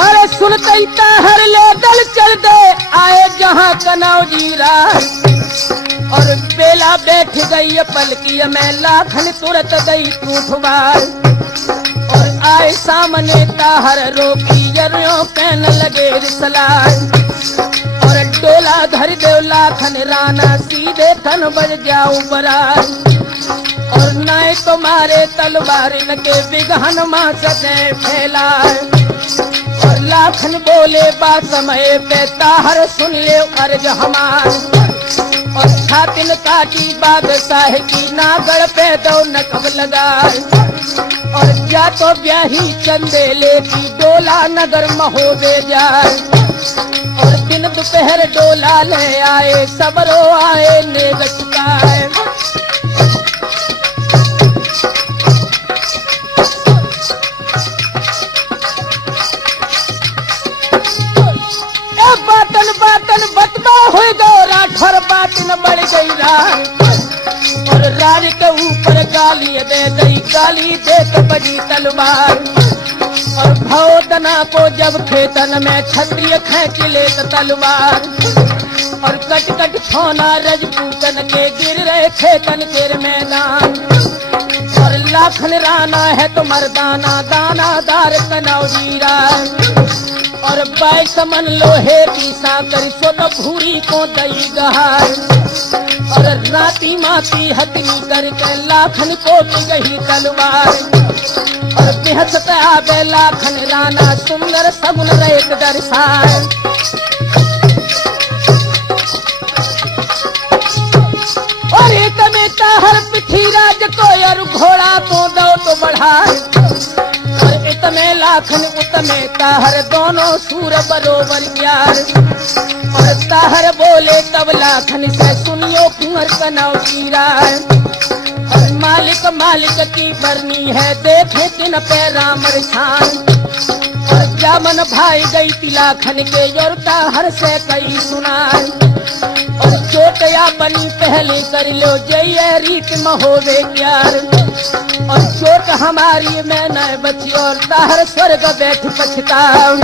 अरे सुनते ही ताहर ले दल चल गए आए जहां कनौजी राय। और बेला बैठ गई पलकी में लाखन तुरंत गई टूटवार। और आए सामने ताहर रोकी जरियों कहन लगे रिसलाय। और डोला धर दो लाखन राणा सीधे थन बज जाऊं बरार। और नाय तुम्हारे तलवार इनके विघन मां सके फैलाए। और लाखन बोले बात समय पे ताहर सुन ले अर्ज हमार। और छातिन काटी बादशाह की नागड़ पे दो नकब लगाए। और क्या तो ब्याही चंदेले की डोला नगर महोदे जाए। और दिन दोपहर डोला ले आए सबरो आए नेग चुकाए। बातन बातन बतबा हो गो राठौर बातन बढ़ गई रात। और राज के ऊपर गाली दे गई गाली दे तो बड़ी तलवार। और भौतना को जब खेतन में क्षत्रिय खेच ले तलवार। और कट कट छोना रजपूतन के गिर रहे खेतन के मैदान। और लाखन राणा है तो मर्दाना दानादार कनौजी राय। और बाईस मन लोहे की साकर सो तो भूरी को दई गहार। और राती माती हथनी करके लाखन को गई तलवार। और बेहद आबे लाखन राणा सुंदर सगुन रेत दर्शाए। और एक में ताहर पृथ्वीराज को और घोड़ा को दो तो बढ़ाए। और इतने लाखन उतने ताहर दोनों सूर बरोबर प्यार। और ताहर बोले तब लाखन से सुनियो कुंवर कनौजी राय। और मालिक मालिक की बरनी है देखे किन पे राम रिछान। और जामन भाई गई थी लाखन के और ताहर से कई सुनाए। और चोटया बनी पहले कर लो जय रीत महोवे प्यार और चोट हमारी मैं न बची और ताहर स्वर्ग बैठ पछताओ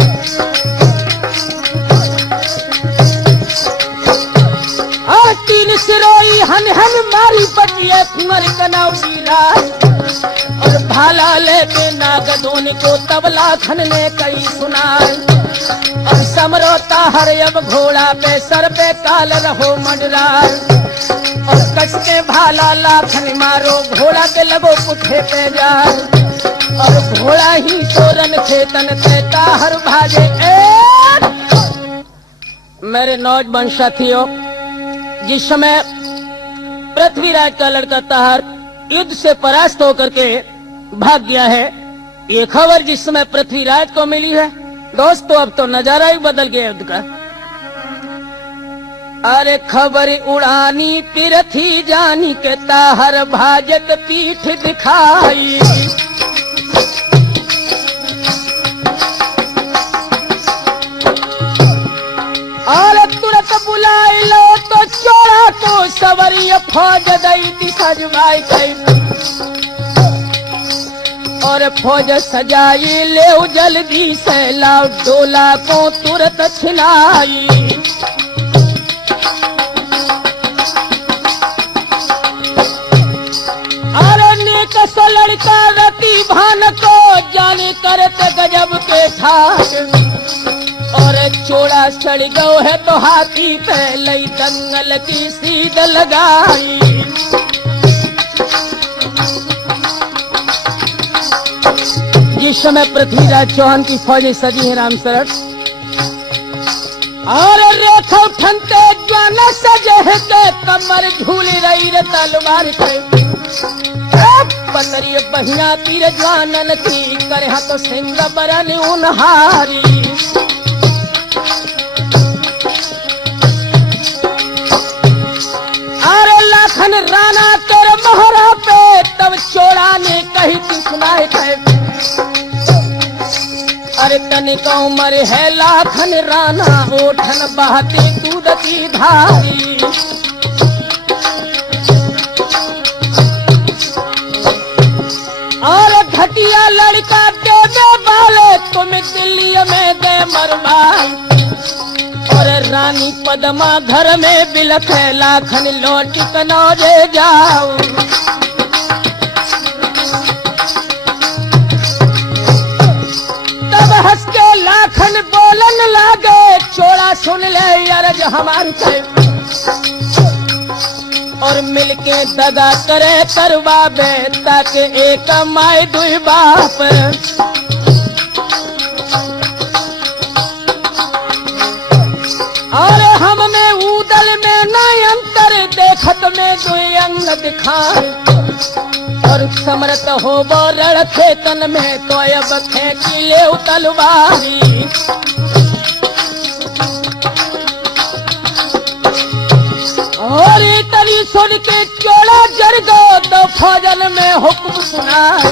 और तीन सिरोई हन हन मारी बचिए कुंवर कनौरी रात और भाला लेके नागदोन को तबला खन ने कई सुनाए और समरोता हर अब घोड़ा पे सर पे काल रहो मंडरार और कस के भाला लाखन मारो घोड़ा के लगो पुठे पे जाए और घोड़ा ही सोरन खेतन कहता हर भाजे मेरे नौजवान साथियों जिस समय पृथ्वीराज का लड़का ताहर युद्ध से परास्त होकर के भाग गया है ये खबर जिस समय पृथ्वीराज को मिली है दोस्तों अब तो नजारा ही बदल गया युद्ध का अरे खबर उड़ानी पृथ्वी जानी के ताहर भाजत पीठ दिखाई और तुरंत बुलाई लो तो चोरा को सवरी फौज दी सजवाई गई और फौज सजाई ले जल्दी से लाओ डोला को तुरंत छिलाई अरे नेक सो लड़का रति भान को जाने करते गजब के ठाक और चोड़ा चढ़ गयो है तो हाथी पे लई दंगल की सीध लगाई जिस समय पृथ्वीराज चौहान की फौजें सजी है राम सरट और रेखा उठनते ज्वान सजे है के कमर झूली रही रे तलवार के पतरी बहिया तीर ज्वानन की करे तो सिंह बरन उनहारी अरे लाखन राणा तेरे मोहरा पे तब चोड़ा ने कही तू सुनाए थे अरे तनिक उमर है लाखन राणा ओठन बहती दूध की धारी और घटिया लड़का दे दे वाले तुम दिल्ली में दे मरवाई और रानी पद्मा घर में बिलख लाखन लौट कनौजे जाओ तब हंस के लाखन बोलन लागे चोड़ा सुन ले अरज हमार के और मिलके दगा करे करवा बे ताके एक माए दुई बाप और हम में उदल में नय अंतर देखत में दुई अंग दिखाए और समरत हो बोरड़ खेतन में तो अब फेंकी ले तलवारी और तरी सुन के चोला जर गो तो फौजन में हुक्म सुनाए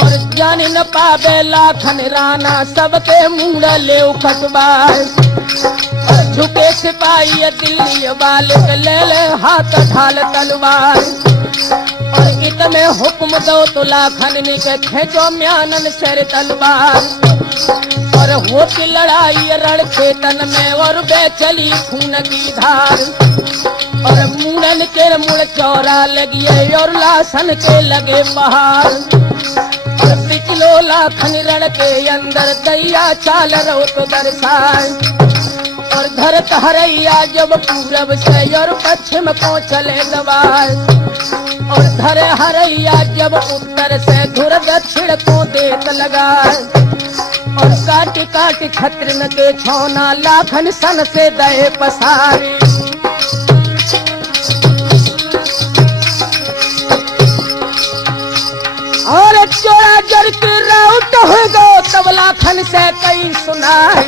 और जान न पावे लाखन राणा सबके मुंड ले कटवाए और झुके सिपाही दिल्ली वाले ले ले हाथ ढाल तलवार और इत में हुक्म दो तो लाखन ने खेचो म्यानन सर तलवार और होती लड़ाई रण खेतन में और बेचली खून की धार और मुड़न के मुड़ चौरा लगिए और लाशन के लगे पहाड़ और पिछलो लाखन रण के अंदर दैया चाल रो तो दर्शाए और धरत हरैया जब पूरब से और पश्चिम को चले दबाए और धरे हरैया जब उत्तर से धुर दक्षिण को देत लगाए और काट काट छत्रन के छौना लाखन सन से दहे पसारी और चोरा जर के राउत हो गो तब लाखन से कई सुनाए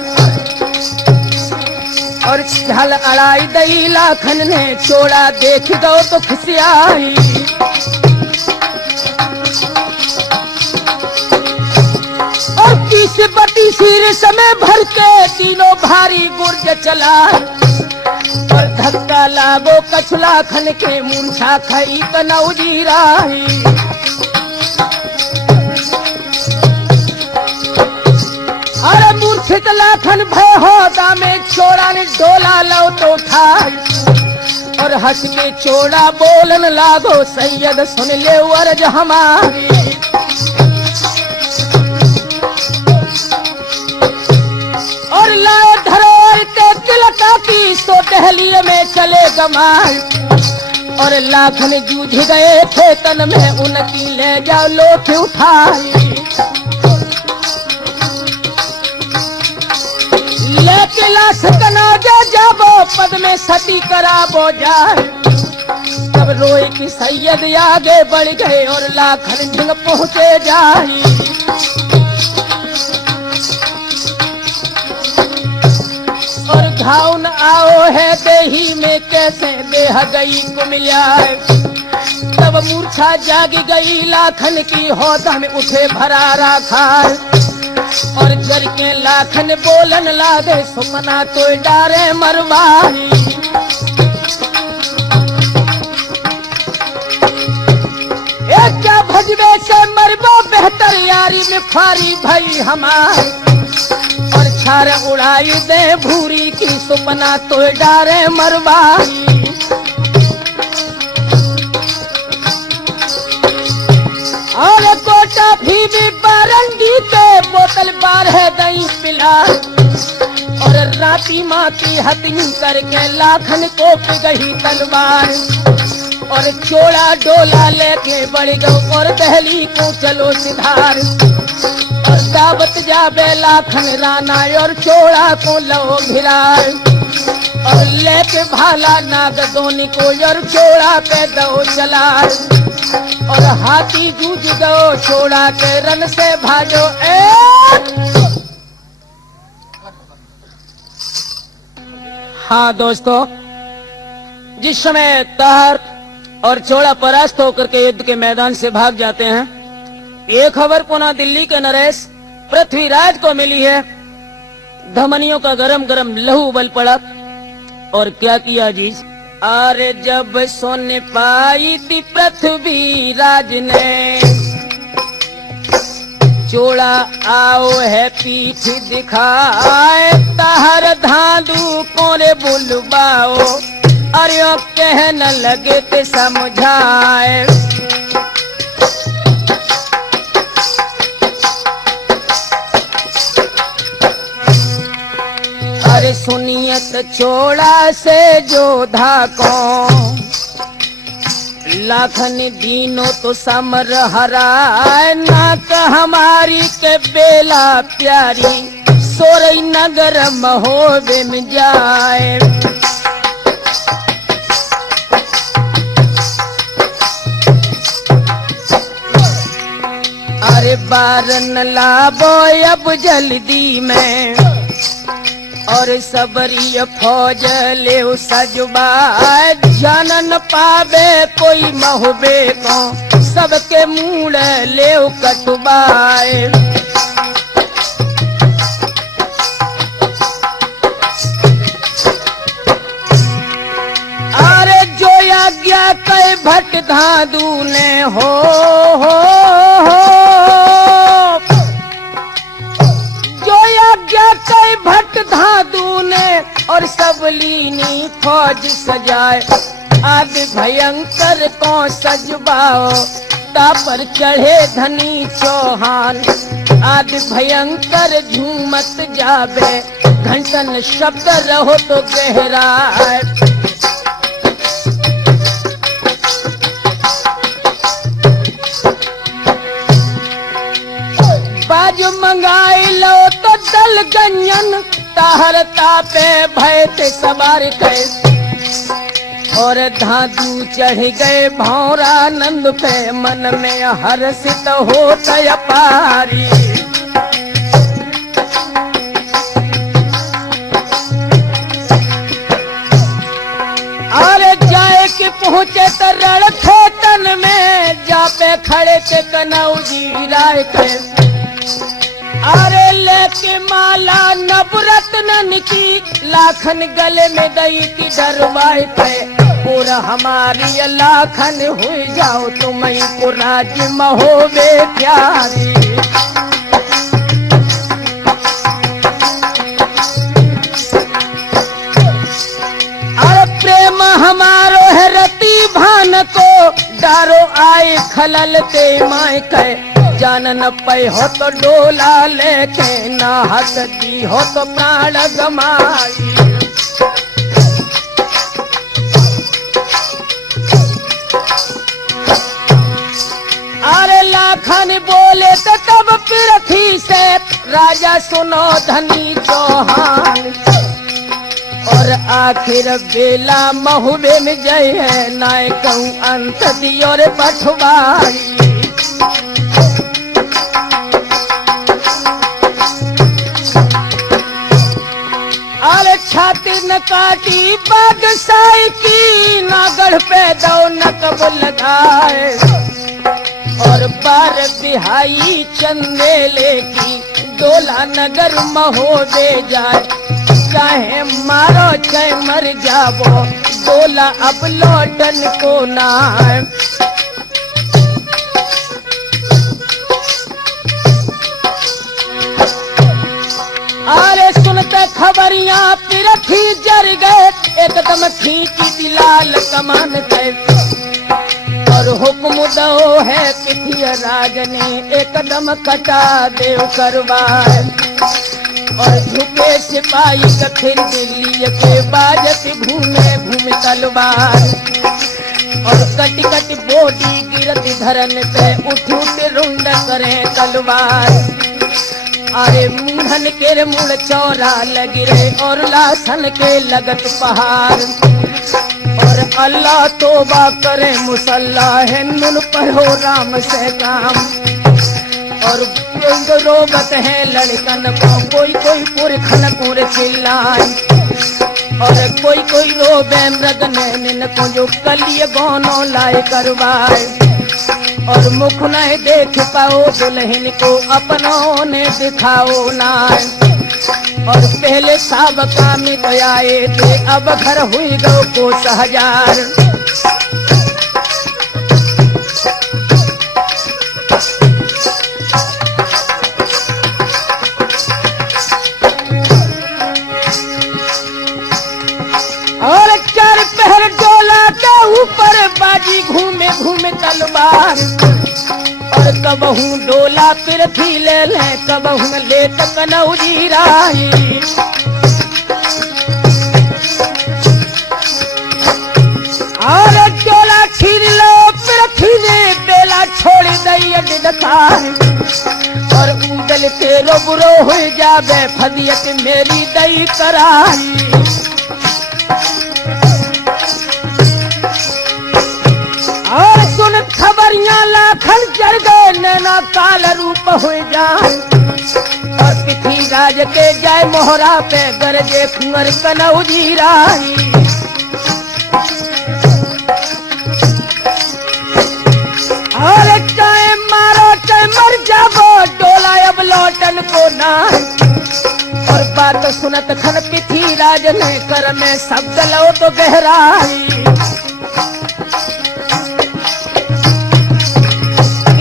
और झल अड़ाई दई लाखन ने चोरा देख दो तो खुशियाई और किस बती सिर समय भर के तीनों भारी गुर्ज चला और धक्का ला लागो कछुला खन के मूर्छा खई कनौजी राही। अरे मूर्छित लाखन भय होदा में चोड़ा ने डोला लो तो ठाई और हंस के चोड़ा बोलन लागो सैयद सुन ले अर्ज हमारी। और लाए धरोहर के तिलका की सो दहलीए में चले गमाए और लाखन जूझ गए थे तन में उनकी ले जाओ लोथ उठाई। लेके लाश कनाजे जाबो पद में सती कराबो जाए। तब रोए कि सैयद आगे बढ़ गए और लाखन ढंग पहुंचे जाए। और घाव न आओ है देही में कैसे देह गई कुमियाए। तब मूर्छा जागी गई लाखन की होदा में उठे भरारा खाए और जर के लाखन बोलन लादे सुमना तो डारे मरवाई। एक क्या भजबे से मरबो बेहतर यारी में फारी भई हमार और छार उड़ाई दे भूरी की सुमना तो डारे मरवाई। और कोटा भी बारंगी के बोतल बार है दही पिला और राती माती हथिनी करके लाखन को गई तलवार और चोड़ा डोला लेके बढ़ गो और दहली को चलो सिधार और दावत जाबे लाखन राना और चोड़ा को लो घिरार और लेके भाला नाग दोनी को और चोड़ा पे दो चलार और हाथी जूझ गो चोड़ा के रन से भागो। हाँ दोस्तों, जिस समय तार और चोड़ा परास्त होकर के युद्ध के मैदान से भाग जाते हैं, ये खबर पुनः दिल्ली के नरेश पृथ्वीराज को मिली है। धमनियों का गरम गरम लहू उबल पड़ा और क्या किया जी। अरे जब सुन पाई थी पृथ्वीराज ने चोड़ा आओ है पीठ दिखाए ताहर धांधू कोरे बुलवाओ अरे कहने लगे ते समझाए। अरे सुनियत चोड़ा से जोधा को लाखन दीनो तो समर हराए नाक हमारी के बेला प्यारी सोरई नगर महोबे में जाए। अरे बारन लाबो अब जल्दी में और सबरी फौज ले सजबा जानन पावे कोई महुबे को सबके मूड ले कटुबाए। अरे जो आज्ञा कई भट धादू ने हो कई भट धादू ने और सब लीनी फौज सजाए आदि भयंकर को सजबाओ तापर चढ़े धनी चौहान आदि भयंकर झूमत जाबे घंटन शब्द रहो तो गहरा। बाज मंगाई लो तो दल गंजन ताहर तापे भय ते सवार के और धादू चढ़ गए भौरा नंद पे मन में हर्षित होत अपारी। अरे जाए कि पहुँचे तो रण खेतन में जापे खड़े के कनौजी राय के अरे लेके माला नवरत्न की लाखन गले में दई की डरवाए पे और हमारी लाखन हुई जाओ तुम्हें को राज्य महोबे प्यारी। अरे प्रेम हमारो है रति भान को डारो आए खलल ते माय कह जान न पे हो तो डोला लेके ना हद दी हो तो प्राण गमाई। अरे लाखन बोले तो तब पृथ्वी से राजा सुनो धनी चौहान और आखिर बेला महुबे में जय है नाय कहूँ अंत दियो रे पठवाई। अरे छाती न काटी बादशाही की नागढ़ पे दो नकब लगाए और बार बिहाई चंदेले की डोला नगर महोबे जाए। चाहे मारो चाहे मर जावो डोला अब लौटन को ना। अरे सुनते खबरियां पृथ्वी जर गए एकदम खींची दिलाल कमान गए और हुक्म दो है पृथ्वी राज ने एकदम कटा देव करवाए। और झुके सिपाही का फिर दिल्ली के बाजत घूमे घूमे तलवार और कटी कटी बोटी गिरत धरन पे उठ उठ रुंड करे तलवार। अरे मूढ़न के मुड़ चौरा लगिरे और लासन के लगत पहाड़ और अल्लाह तोबा करे मुसल्ला है नुन पर हो राम से काम। और रोबत है लड़कन को कोई कोई पुरखन पुर चिल्लाए और कोई कोई रोबे मृग नैन को जो कलिय गोनो लाए करवाए। और मुख नहीं देख पाओ दुल्हन को अपनों ने दिखाओ ना। और पहले साब काम तो आए थे अब घर हुई गो को हजार। और चार पहर डोला के ऊपर बाजी घूमे घूमे तलवार और कबहू डोला पृथ्वी ले ले कबहू ले कनौजी राही। और डोला छीन लो पृथ्वी ने बेला छोड़ दई दिखार और उदल के रोबरो हो जावे फदियत मेरी दई कराई। और सुन खबरियां लाखन चढ़ गए नैना काल रूप हो जाए और पृथ्वी राज के जाए मोहरा पे गरजे कुंवर कनौजी राही। और चाहे मारो चाहे मर जाबो डोला अब लौटन को ना। और बात सुनत खन पृथ्वी राज ने कर में शब्द लो तो गहराई।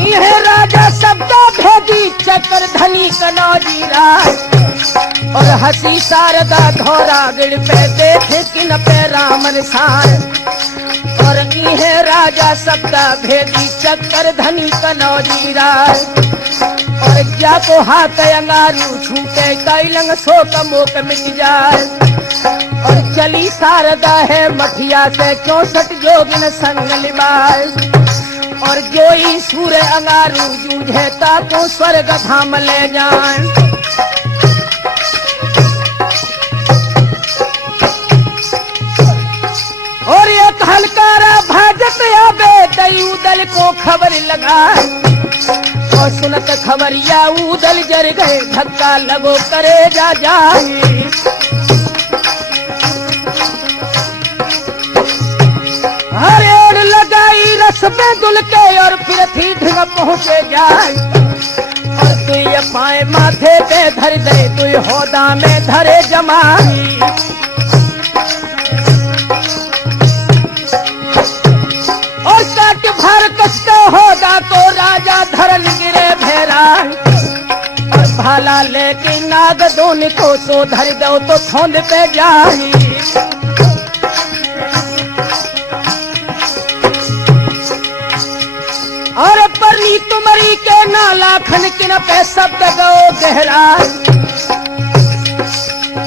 यह राजा शब्द भेदी चक्र धनी कनौजी राज और हसी शारदा धोरा गिड़ पे देखे किन पे रामन सार। और यह राजा शब्द भेदी चक्र धनी कनौजी राज और जाको हाथ अंगारू छूटे कैलंग शोक मोक मिट जाए। और चली शारदा है मठिया से 64 जोगिन संग लिबाए। और जोई सूर्य अंगारू जूझे ताको स्वर्ग धाम ले जाए। और एक हलकारा भाजत आवे दई उदल को खबर लगाए और सुनत खबरिया उदल जर गए धक्का लगो करे जा जाए। हरेड़ लगाई रस में दुल के और फिर थी ढंग पहुँचे जाए। और तू ये पाए माथे पे धर दे तू होदा में धरे जमाई। कहे कि नागदोन को सो धर दो तो थोंद पे जाही। और परनी तुमरी के ना लाखन किन पे शब्द गो गहरा,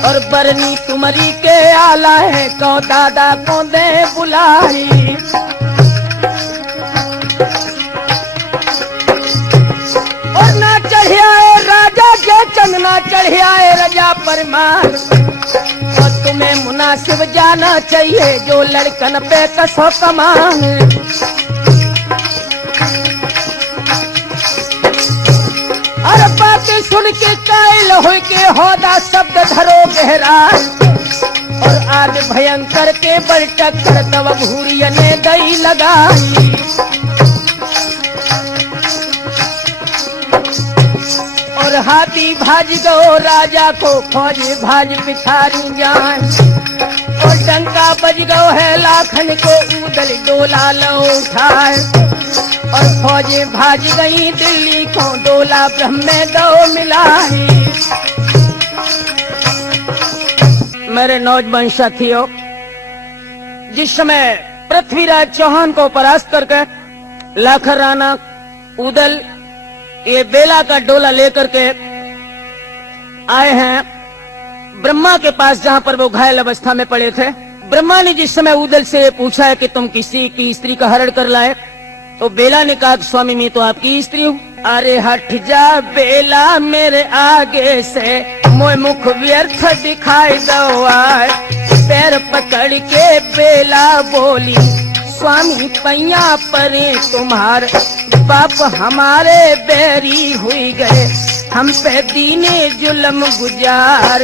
और बरनी तुमरी के आला है को दादा को दे बुलाई। और ना चढ़ियाए राजा के चंद ना चढ़ियाए रजा परमार, और तुम्हें मुनासिब जाना चाहिए जो लड़कन पे कसो कमान। और बातें सुन के कायल हो के होदा शब्द धरो गहरा, और आग भयंकर के बल टक्कर तब घूरिया ने गई लगाई। और हाथी भाज गो राजा को फौज भाज पिछारी जान, और डंका बज गो है लाखन को उदल डोला लो उठाए। और फौजें भाज गई दिल्ली को डोला ब्रह्म में दो मिलाई। मेरे नौजवान साथियों, जिस समय पृथ्वीराज चौहान को परास्त करके लाखन राणा उदल ये बेला का डोला लेकर के आए हैं ब्रह्मा के पास, जहां पर वो घायल अवस्था में पड़े थे। ब्रह्मा ने जिस समय उदल से पूछा है कि तुम किसी की स्त्री का हरण कर लाए, तो बेला ने कहा स्वामी मैं तो आपकी स्त्री हूँ। अरे हट जा बेला मेरे आगे से, मोह मुख व्यर्थ दिखाई दो आए। पैर पकड़ के बेला बोली स्वामी पैया परे तुम्हार, बाप हमारे बैरी हुई गए, हम पे दीने जुल्म गुजार।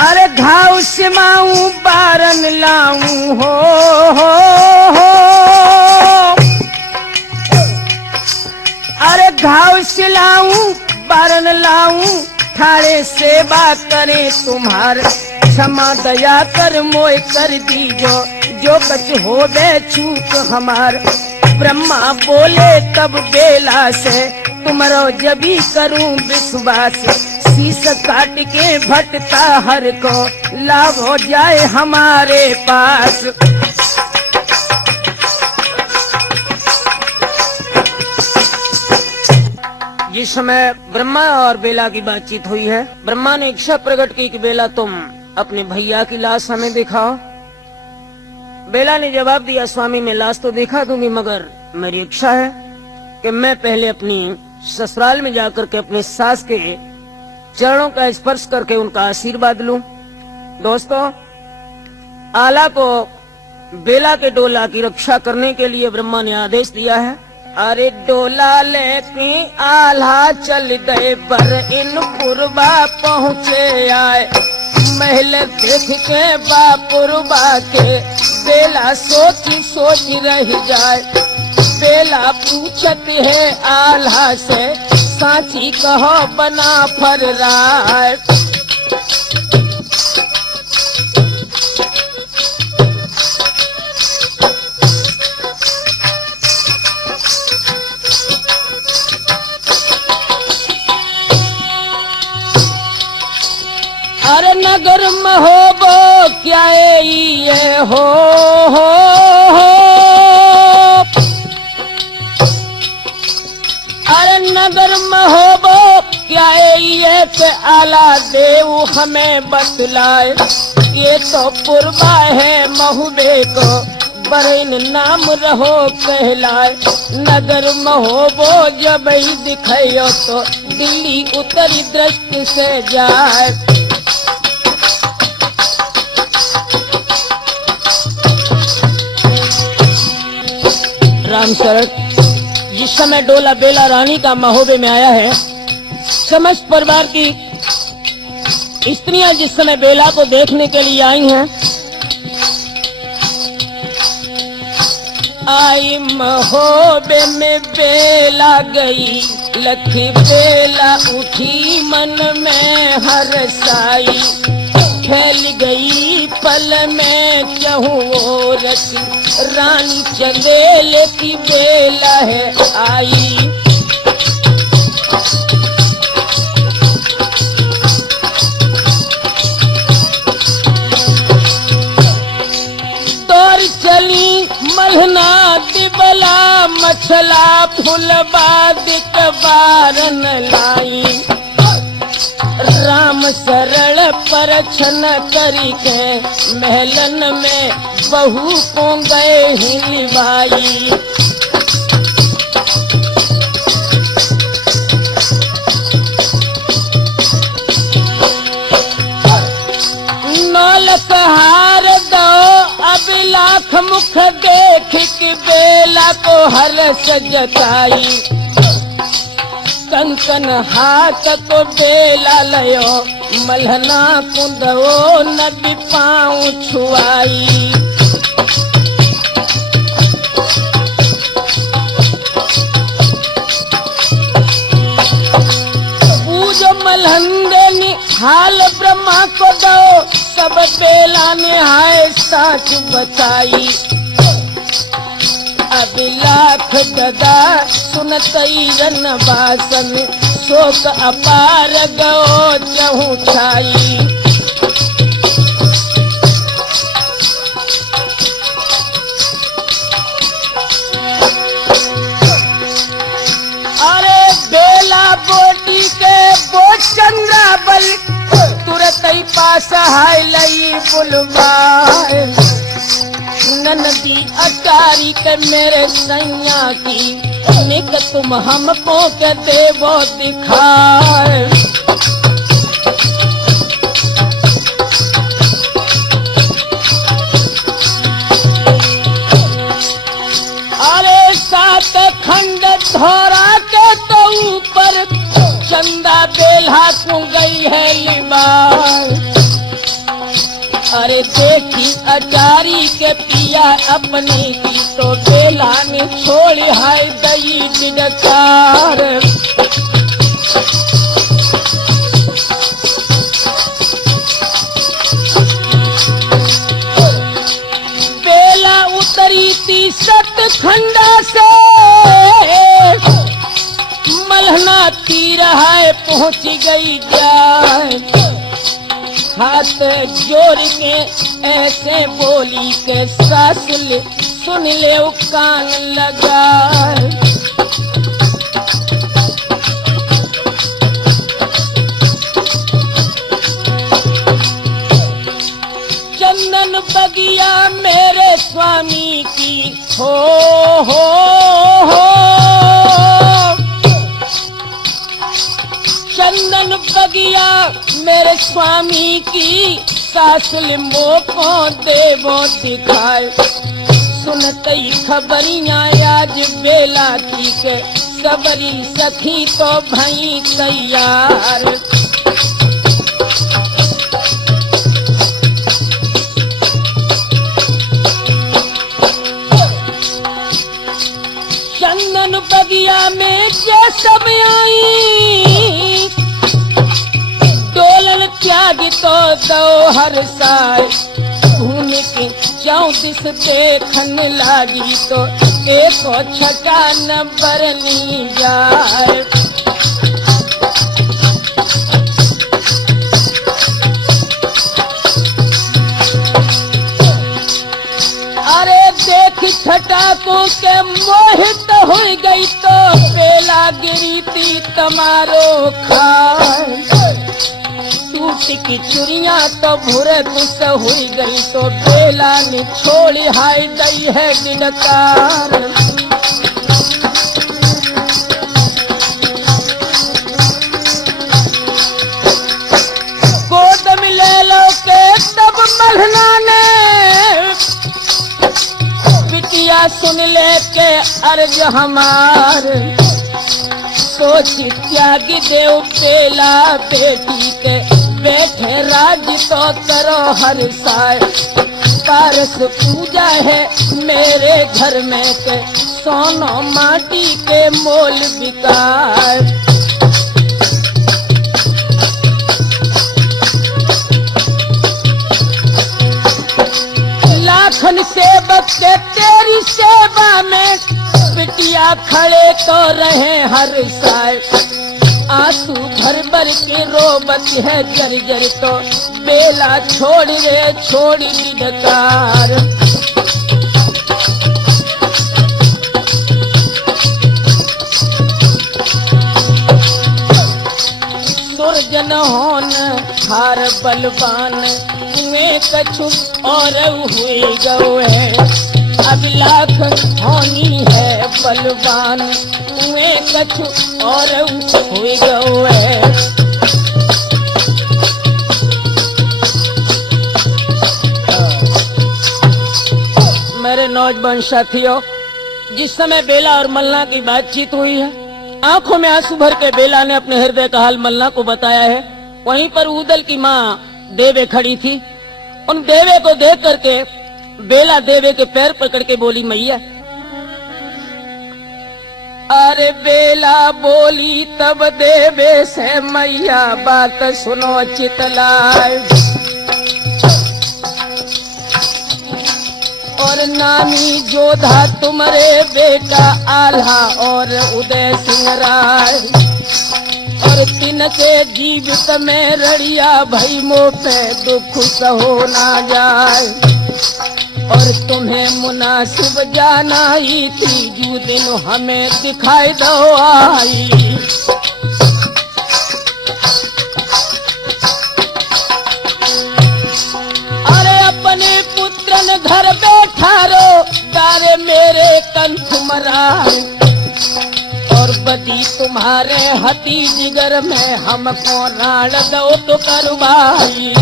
अरे घाव सिमाऊं बारन लाऊं हो। अरे घाव सिलाऊं बारन लाऊं, ठाड़े सेवा करे तुम्हार, क्षमा दया कर मोय कर दीजो, जो कछ हो बे चूक हमार। ब्रह्मा बोले तब बेला से, तुमरो जबी करूं विश्वास, शीश काट के भटता हर को लाभ हो जाए हमारे पास। जिस समय ब्रह्मा और बेला की बातचीत हुई है, ब्रह्मा ने इच्छा प्रकट की कि बेला तुम अपने भैया की लाश हमें दिखाओ। बेला ने जवाब दिया स्वामी मैं लाश तो दिखा दूंगी, मगर मेरी इच्छा है कि मैं पहले अपनी ससुराल में जाकर के अपने सास के चरणों का स्पर्श करके उनका आशीर्वाद लूं। दोस्तों, आला को बेला के डोला की रक्षा करने के लिए ब्रह्मा ने आदेश दिया है। अरे डोला लेके आल्हा चल दे बर, इन पुरबा पहुँचे आए। महल देख के बापुरबा के, बेला सोची सोच रह जाए। बेला पूछत है आल्हा से, सांची कहो बना फर राय। अरे नगर महोबो क्या ये हो। अरे नगर महोबो क्या ये के आला देव हमें बतलाए। ये तो पुरबा है महुबे को, बरइन नाम रहो कहलाए। नगर महोबो जब ही दिखायो तो, दिल्ली उतरी दृष्टि से जाए। राम शरण, जिस समय डोला बेला रानी का महोबे में आया है, समस्त परिवार की स्त्रियां जिस समय बेला को देखने के लिए आई हैं, आई महोबे में बेला गई, लखी बेला उठी मन में हरसाई। फैल गई पल में चहु रसी, रानी चंदेल की बेला है आई। दौड़ चली मलहना दिबला, मछला फुलबाद बारन लाई। राम सरल परछन करी के, महलन में बहू को गए हिलवाई। नौलख हार दो अब लाख मुख देख के, बेला को हर्ष जताई। कंकन हाथ को बेला लयो, मलहना कुंदो नदी पाँव छुआई। पूजो मलहंदे नि हाल ब्रह्मा को दो, सब बेला ने हाय साच बताई। अब लाख गदा सुनतई रन बासन, शोक अपार गो चहु छाई। अरे बेला बोटी के बो चंद्रा बल, तुरत ही पास हाय लई बुलवाए। ननदी अटारी के मेरे सैया की, निक तुम हमको के देवो दिखाए। अरे सात खंड धोरा के तो ऊपर, चंदा बेल्हा को गई है लिबार। अरे देखी अटारी के पिया अपनी की, तो बेला ने छोड़ हाय दई दिडकार। बेला उतरी थी सतखंडा से, मलहना तीर हाय पहुंच गई जाए। हाथ जोड़ के ऐसे बोली के, सास ले सुन ले कान लगा। चंदन बगिया मेरे स्वामी की, हो चंदन बगिया मेरे स्वामी की, सास लिम्बो को देवो दिखाए। सुनतई खबरियां आज बेला की के, सबरी सखी तो भई तैयार। चंदन बगिया में जे सब आई, डोलन त्याग तो दो हर साय। घूम के 34 देखन लागी, तो 106 नंबर नी जाए। अरे देख छटाकों के मोहित हो गई, तो बेला गिरी थी तमारो खाए। टूट की चुरिया तो भूरे दुस हुई गई, तो बेला ने छोड़ी हाय दई है दिनकार। गोद में ले लो के तब मलहना ने, बिटिया सुन ले के अर्ज हमार। सोच त्यागी देव बेला बेटी के, बैठे राज तो करो हर साय। पारस पूजा है मेरे घर में के, सोनो माटी के मोल बिकाए। लाखन सेवक के तेरी सेवा में बिटिया खड़े तो रहे हर साय आंसू भर भर के रोबत है जर जर तो बेला छोड़ रे छोड़ ढकार सुरजन होन हार बलवान वे कछु और हुए गए अब लाख होनी है बलवान वे कछु और हुए गए मेरे नौजवान साथियों, जिस समय बेला और मल्ला की बातचीत हुई है, आंखों में आंसू भर के बेला ने अपने हृदय का हाल मल्ला को बताया है। वहीं पर उदल की माँ देवे खड़ी थी। उन देवे को देख करके बेला देवे के पैर पकड़ के बोली, मैया। अरे बेला बोली तब देवे से, मैया बात सुनो चितलाए और नामी जोधा तुम्हारे बेटा आल्हा और उदय सिंह राय और तिनके जीवित में रड़िया भई मोपे दुख सहो ना जाए और तुम्हें मुनासिब जाना ही थी जो दिन हमें दिखाई दो आई। अरे अपने पुत्रन घर बैठा रो दारे मेरे कंठ मराए और बदी तुम्हारे हती जिगर में हमको राण दो तो करवाई।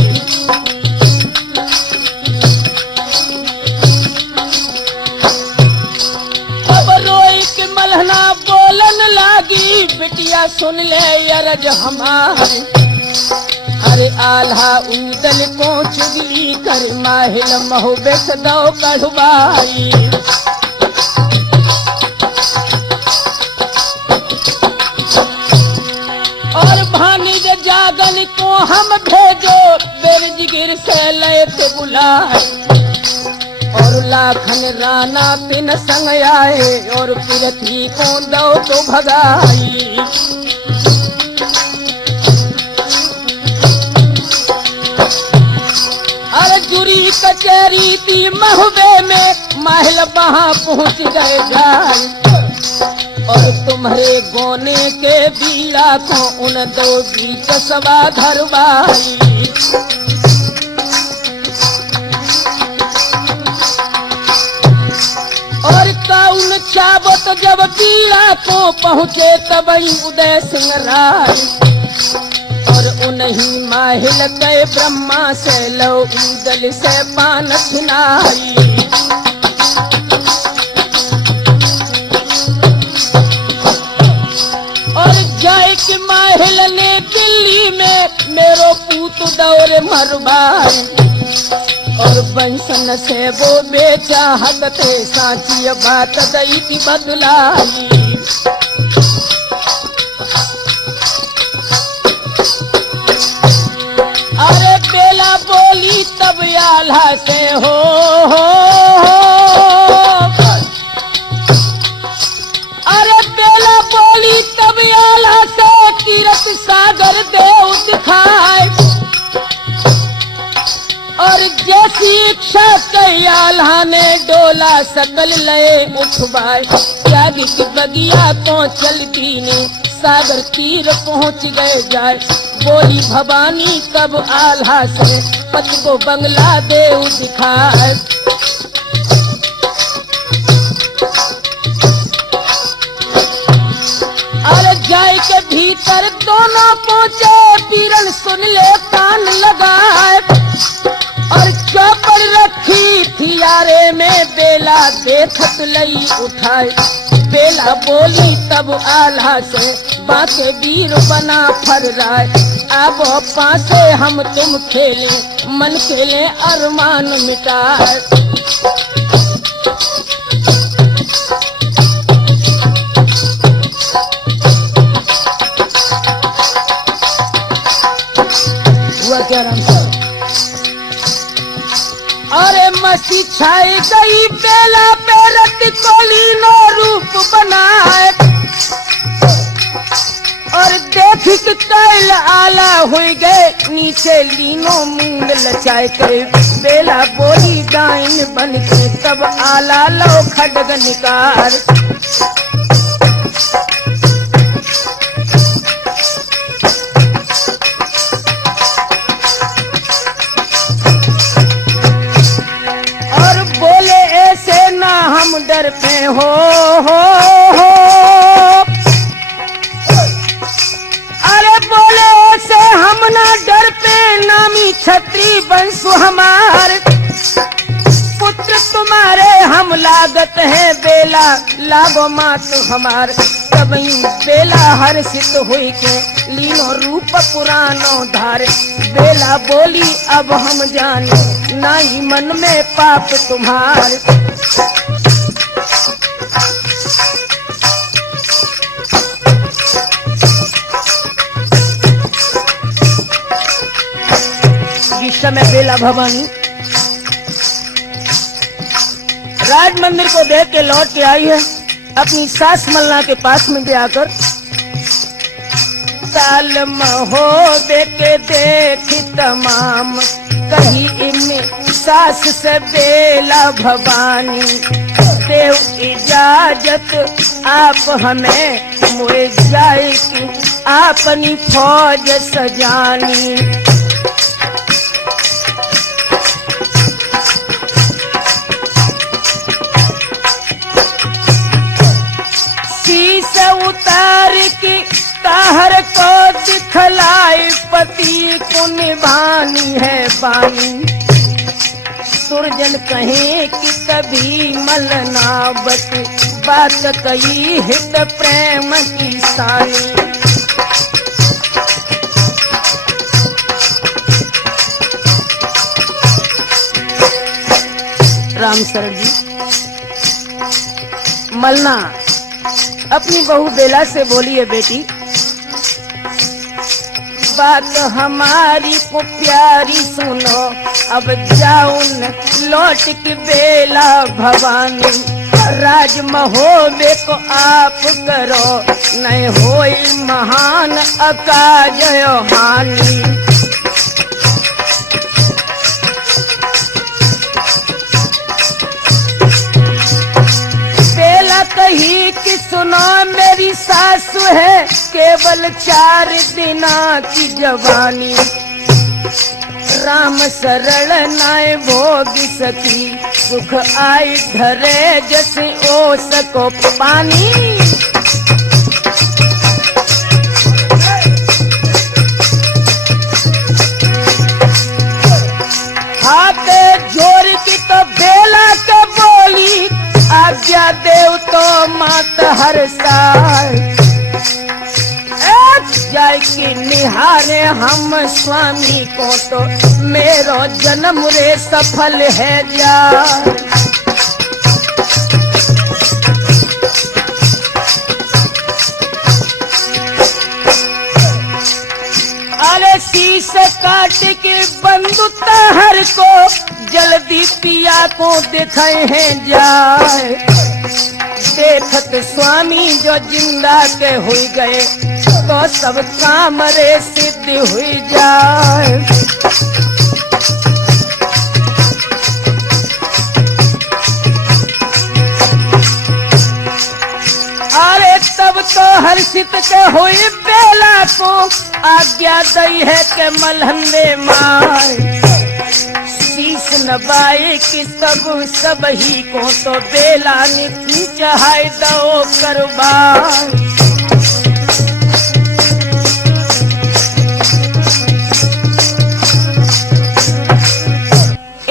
अब रोई के मलहना बोलन लागी, बिटिया सुन ले अरज हमारी। अरे आल्हा उदल पहुंच गई कर माहिल महु बेच दो कढ़वाई। और भानी के जागन को हम भेजो बेरजिगिर से लेते बुलाए और लाखन राना पिन संग आए और पृथ्वी को दो तो भगाई। अरे जुरी कचहरी थी महुबे में महल वहां पहुंच गए जाए और तुम्हारे गोने के बीड़ा को उन दो बीच सवा धरवाई। और काउन चाबत जब बीड़ा को पहुंचे तब उदय सिंह राय और उन्हीं माहिल के ब्रह्मा से लो उदल से पान सुनाई। और जय के माहिल ने दिल्ली में मेरो पूत दौरे मरवाई और बंसन से वो बेचाहत थे साची बात दई की बदलाई। अरे बेला बोली तब आल्हा से हो अरे बेला बोली तब आल्हा से तीरथ सागर देव दिखाए और जैसी इच्छा कई आल्हा ने डोला सकल लय उठवाए। त्यागी की बगिया को चलती ने सागर तीर पहुंच गए जाए। बोली भवानी कब आल्हा से पत को बंगला देव दिखाए। अरे जाय के भीतर दोनों पहुंचे पीरन सुन ले कान लगाए और चौपड़ रखी थी यारे में बेला देखत लई उठाए। बेला बोली तब आल्हा से बातें वीर बना फर राय। अब पासे हम तुम खेले मन खेले अरमान मिटाए। हुआ क्या राम साहब? अरे मसी बिछाई गई बेला पे रत को लीनो रूप बनाए और देख के कैल आला हो गए नीचे लीनो मूंग लचाए करे बेला बोली डाइन बन के तब आला लो खडग निकार और बोले ऐसे ना हम डर पे हो अरे बोले ऐसे हम ना डर पे नामी छत्री बंसु हमार पुत्र तुम्हारे हम लागत है बेला लागो मात हमार तबई बेला हर्षित हुई के लीनो रूप पुरानो धार बेला बोली अब हम जाने नाई मन में पाप तुम्हार इस समय बेला भवानी राज मंदिर को देख के लौट के आई है अपनी सास मल्ला के पास में जाकर ताल महोबे के देख तमाम कही इनमें सास से बेला भवानी देव इजाजत आप हमें मुझे जाए कि अपनी फौज सजानी उतार की ताहर को दिखलाई पति को निभानी है बानी सुरजन कहे कि कभी मलनावत बात कही हित प्रेम की सानी राम शरण जी मलना अपनी बहू बेला से बोली है बेटी बात हमारी को प्यारी सुनो अब जाओ न लौट के बेला भवानी राज महोबे को आप करो नहीं होई महान अकाज हानि कही कि सुनो मेरी सासु है केवल 4 दिना की जवानी राम सरल नाय भोग सकी सुख आई धरे जैसे ओ सको पानी हाथ जोड़ की तो बेला के बोली आज्ञा देव तो मात हर साल जाय की निहारे हम स्वामी को तो मेरो जन्म रे सफल है जा अरे शीश काट के बंधु हर को जल्दी पिया को दिखाए हैं जाए देखत स्वामी जो जिंदा के हुई गए तो सब काम रे सिद्ध हुई जाए अरे तब तो हर्षित के हुई बेला को आज्ञा दई है के मलहंदे माए शीश नबाए कि सब ही को तो बेला ने चाहे दो करवाए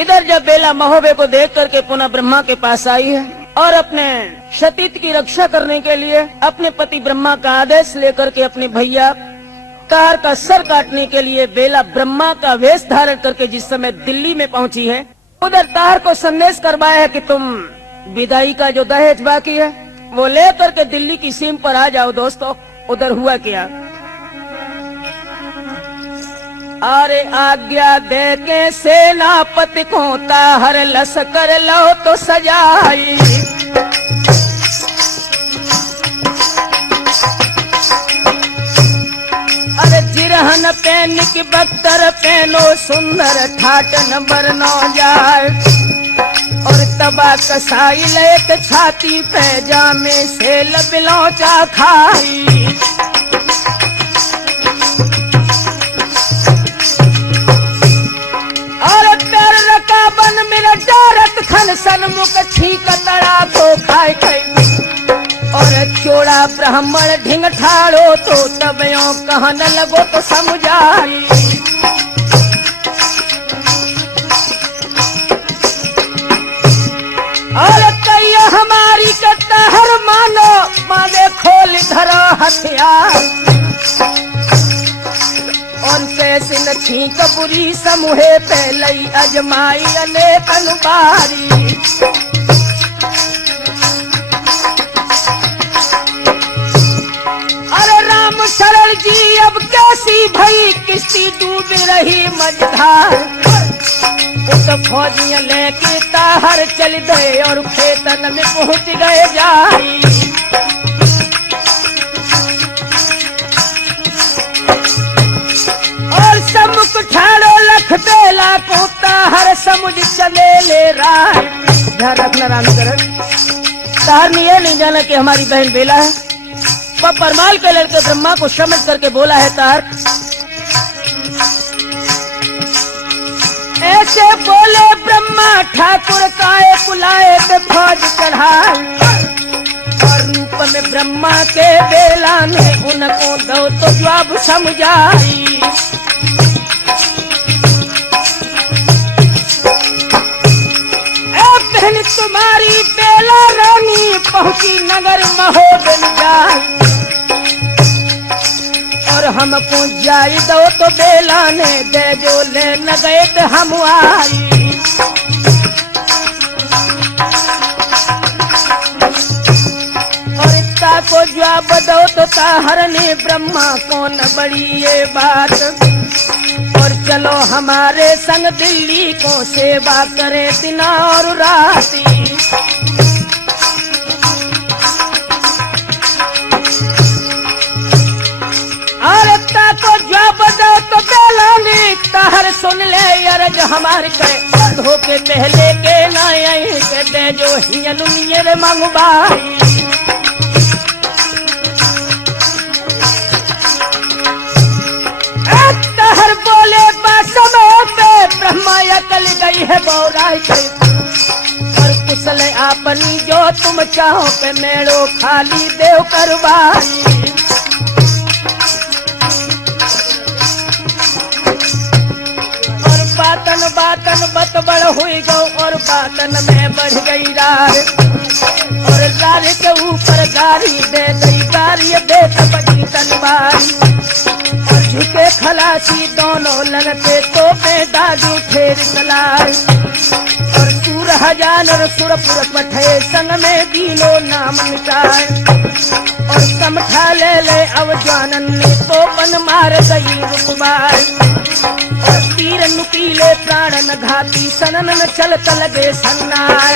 इधर जब बेला महोबे को देख करके पुनः ब्रह्मा के पास आई है और अपने क्षतित की रक्षा करने के लिए अपने पति ब्रह्मा का आदेश लेकर के अपने भैया तार का सर काटने के लिए बेला ब्रह्मा का वेश धारण करके जिस समय दिल्ली में पहुंची है उधर तार को संदेश करवाया है कि तुम विदाई का जो दहेज बाकी है वो ले करके दिल्ली की सीम पर आ जाओ। दोस्तों उधर हुआ क्या, अरे आज्ञा दे के सेनापति को ताहर लश्कर लो तो सजाई। अरे जिरहन पहन की बख्तर पहनो सुंदर ठाट नंबर 9 जाए। और तबा कसाई लेक छाती पैजामे से लबिलौचा खाई। और पैर रकाबन मिल डारत खन सन्मुख छीक तड़ा को खाए खाई। और चोड़ा ब्राह्मण ढिंग ठाड़ो तो तबयों कहन लगो तो समझाई। और कहियो हमारी कतहर मानो माने खोल धरो हथियार। और कैसे न छींक बुरी समूहे पहलई अजमाई अनेक अनुबारी। अरे राम शरण जी अब कैसी भई किस्ती डूब रही मझधार। तो फौजियां लेके ताहर चल गए और खेतन में पहुंच गए जाई। और सम्मुख ठाड़ो लख बेला को ताहर समुझ चले ले राय। ध्यान रखना रामचरण, ताहर ने ये नहीं जाना कि हमारी बहन बेला है। वह परमाल के लड़के ब्रह्मा को समझ करके बोला है ताहर ऐसे बोले ब्रह्मा ठाकुर काए बुलाए पे फौज चढ़ाई। और रूप में ब्रह्मा के बेला ने उनको दो तो जवाब समझाई। बहन तुम्हारी बेला रानी पहुंची नगर महोदय जाई। और हमको जाई दो तो बेला ने दे जो ले न गए तो हम आई। और इतना को जवाब दो तो ताहर ने ब्रह्मा को न बड़ी ये बात। और चलो हमारे संग दिल्ली को सेवा करे दिन और राती। को जवाब दो तो बेला ने ताहर सुन ले अरज हमारे करे। धोखे पहले के ना आई के दे जो हियर मंगवाई। ताहर बोले बासमो पे ब्रह्मा अकल गई है बौराई के। और कुशल आपनी जो तुम चाहो पे मेड़ो खाली देव करवाई। बातन बत बड़ हुई गो और बातन में बढ़ गई रार। और रार के ऊपर गारी दे गई गारी बेट बड़ी तलवार। और झुके खलासी दोनों लगते तो पे दादू फेर चलाए। और सूर हजार सुरपुर पठे संग में दीनो नाम मिटाए। और समठा ले अब जानन ने तो बन मार गई रुकबाई। और तीर नुकीले प्राणन घाती सनन चलत लगे सन्नाय।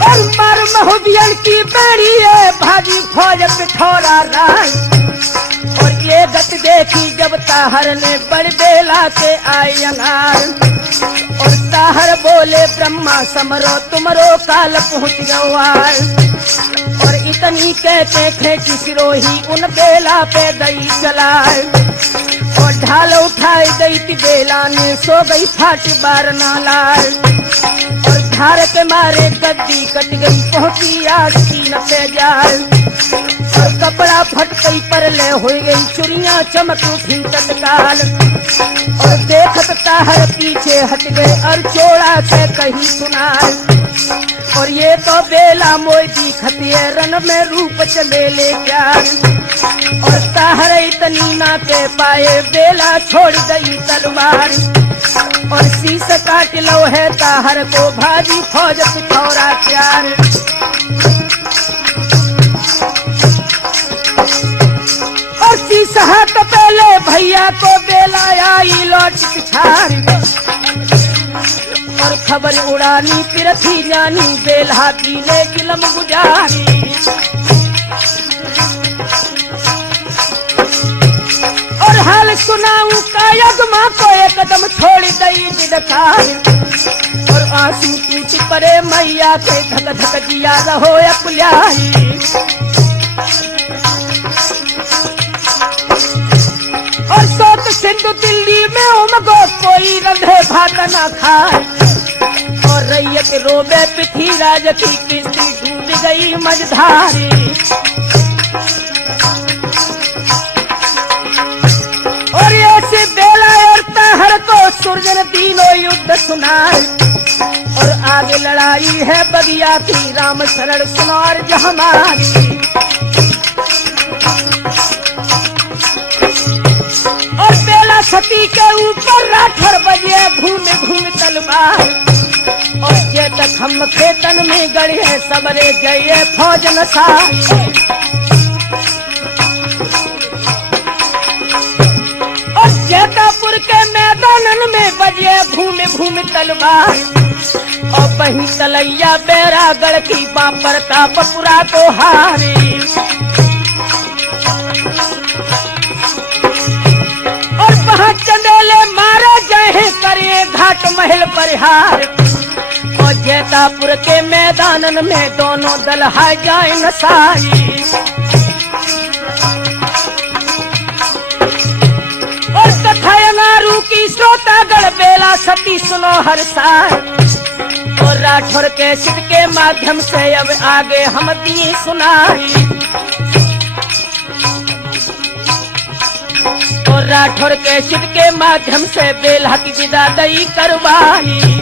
और मार महुदियन की बेड़ी है भाजी फौज पिठौरा राय। और ये गत देखी जब ताहर ने बड़ बेला के आई अंगार। और ताहर बोले ब्रह्मा समरो तुमरो काल पहुंच गवार। और इतनी कहते खेची सिरोही उन बेला पे दई चलाए। और ढाल उठाई गई थी बेला ने सो गई फाट बार नालाए। और धार के मारे गद्दी कट गई पहुंची आस्तीन पे जाए। और कपड़ा फट गई पर ले हो गई चुरियां चमक उठी तत्काल। और देखत ताहर पीछे हट गए और चोड़ा से कहीं सुनाए। और ये तो बेला मोई दिखती है रन में रूप चले ले प्यार। और ताहर इतनी ना के पाए बेला छोड़ गई तलवार। और शीश काट लो है ताहर को भाजी फौज पिठौरा प्यार। भैया को बेला आई लौट पिछाड़ी और खबर उड़ानी पृथ्वी जानी बेला पीले जिलम गुजारी और हाल सुनाऊं कायग माँ को एक कदम छोड़ गई दिदकार और आंसू टूट पड़े मैया के धक धक जिया रहो अकुल्याई और सोत सिंधु दिल्ली में उमगो कोई रंधे भात न खाए और रैयत रोबे पृथ्वीराज की किस्ती डूब गई मझधारी और ऐसे बेला और ताहर को सुरजन तीनों युद्ध सुनाए और आगे लड़ाई है बगिया की राम शरण सुनार जहमारी और बेला सती के ऊपर राठौर बजे घूम घूम तलवार और जे तक हम खेतन में गड़े सबरे जये फौज नसाई और जैतापुर के मैदानन में बजे घूम घूम तलवार और बही तलैया बैरागढ़ की बापर का पपुरा को हारी और वहाँ चंदेले मारे गए करे घाट महल परिहार और जैतापुर के मैदानन में दोनों दल हाय जाए नसाई और कथायंगारू की श्रोतागढ़ बेला सती सुनो हर साल और राठौर के सिद्ध के माध्यम से अब आगे हम दिए सुनाई और राठौर के सिद्ध के माध्यम से बेला की विदा दई करवाई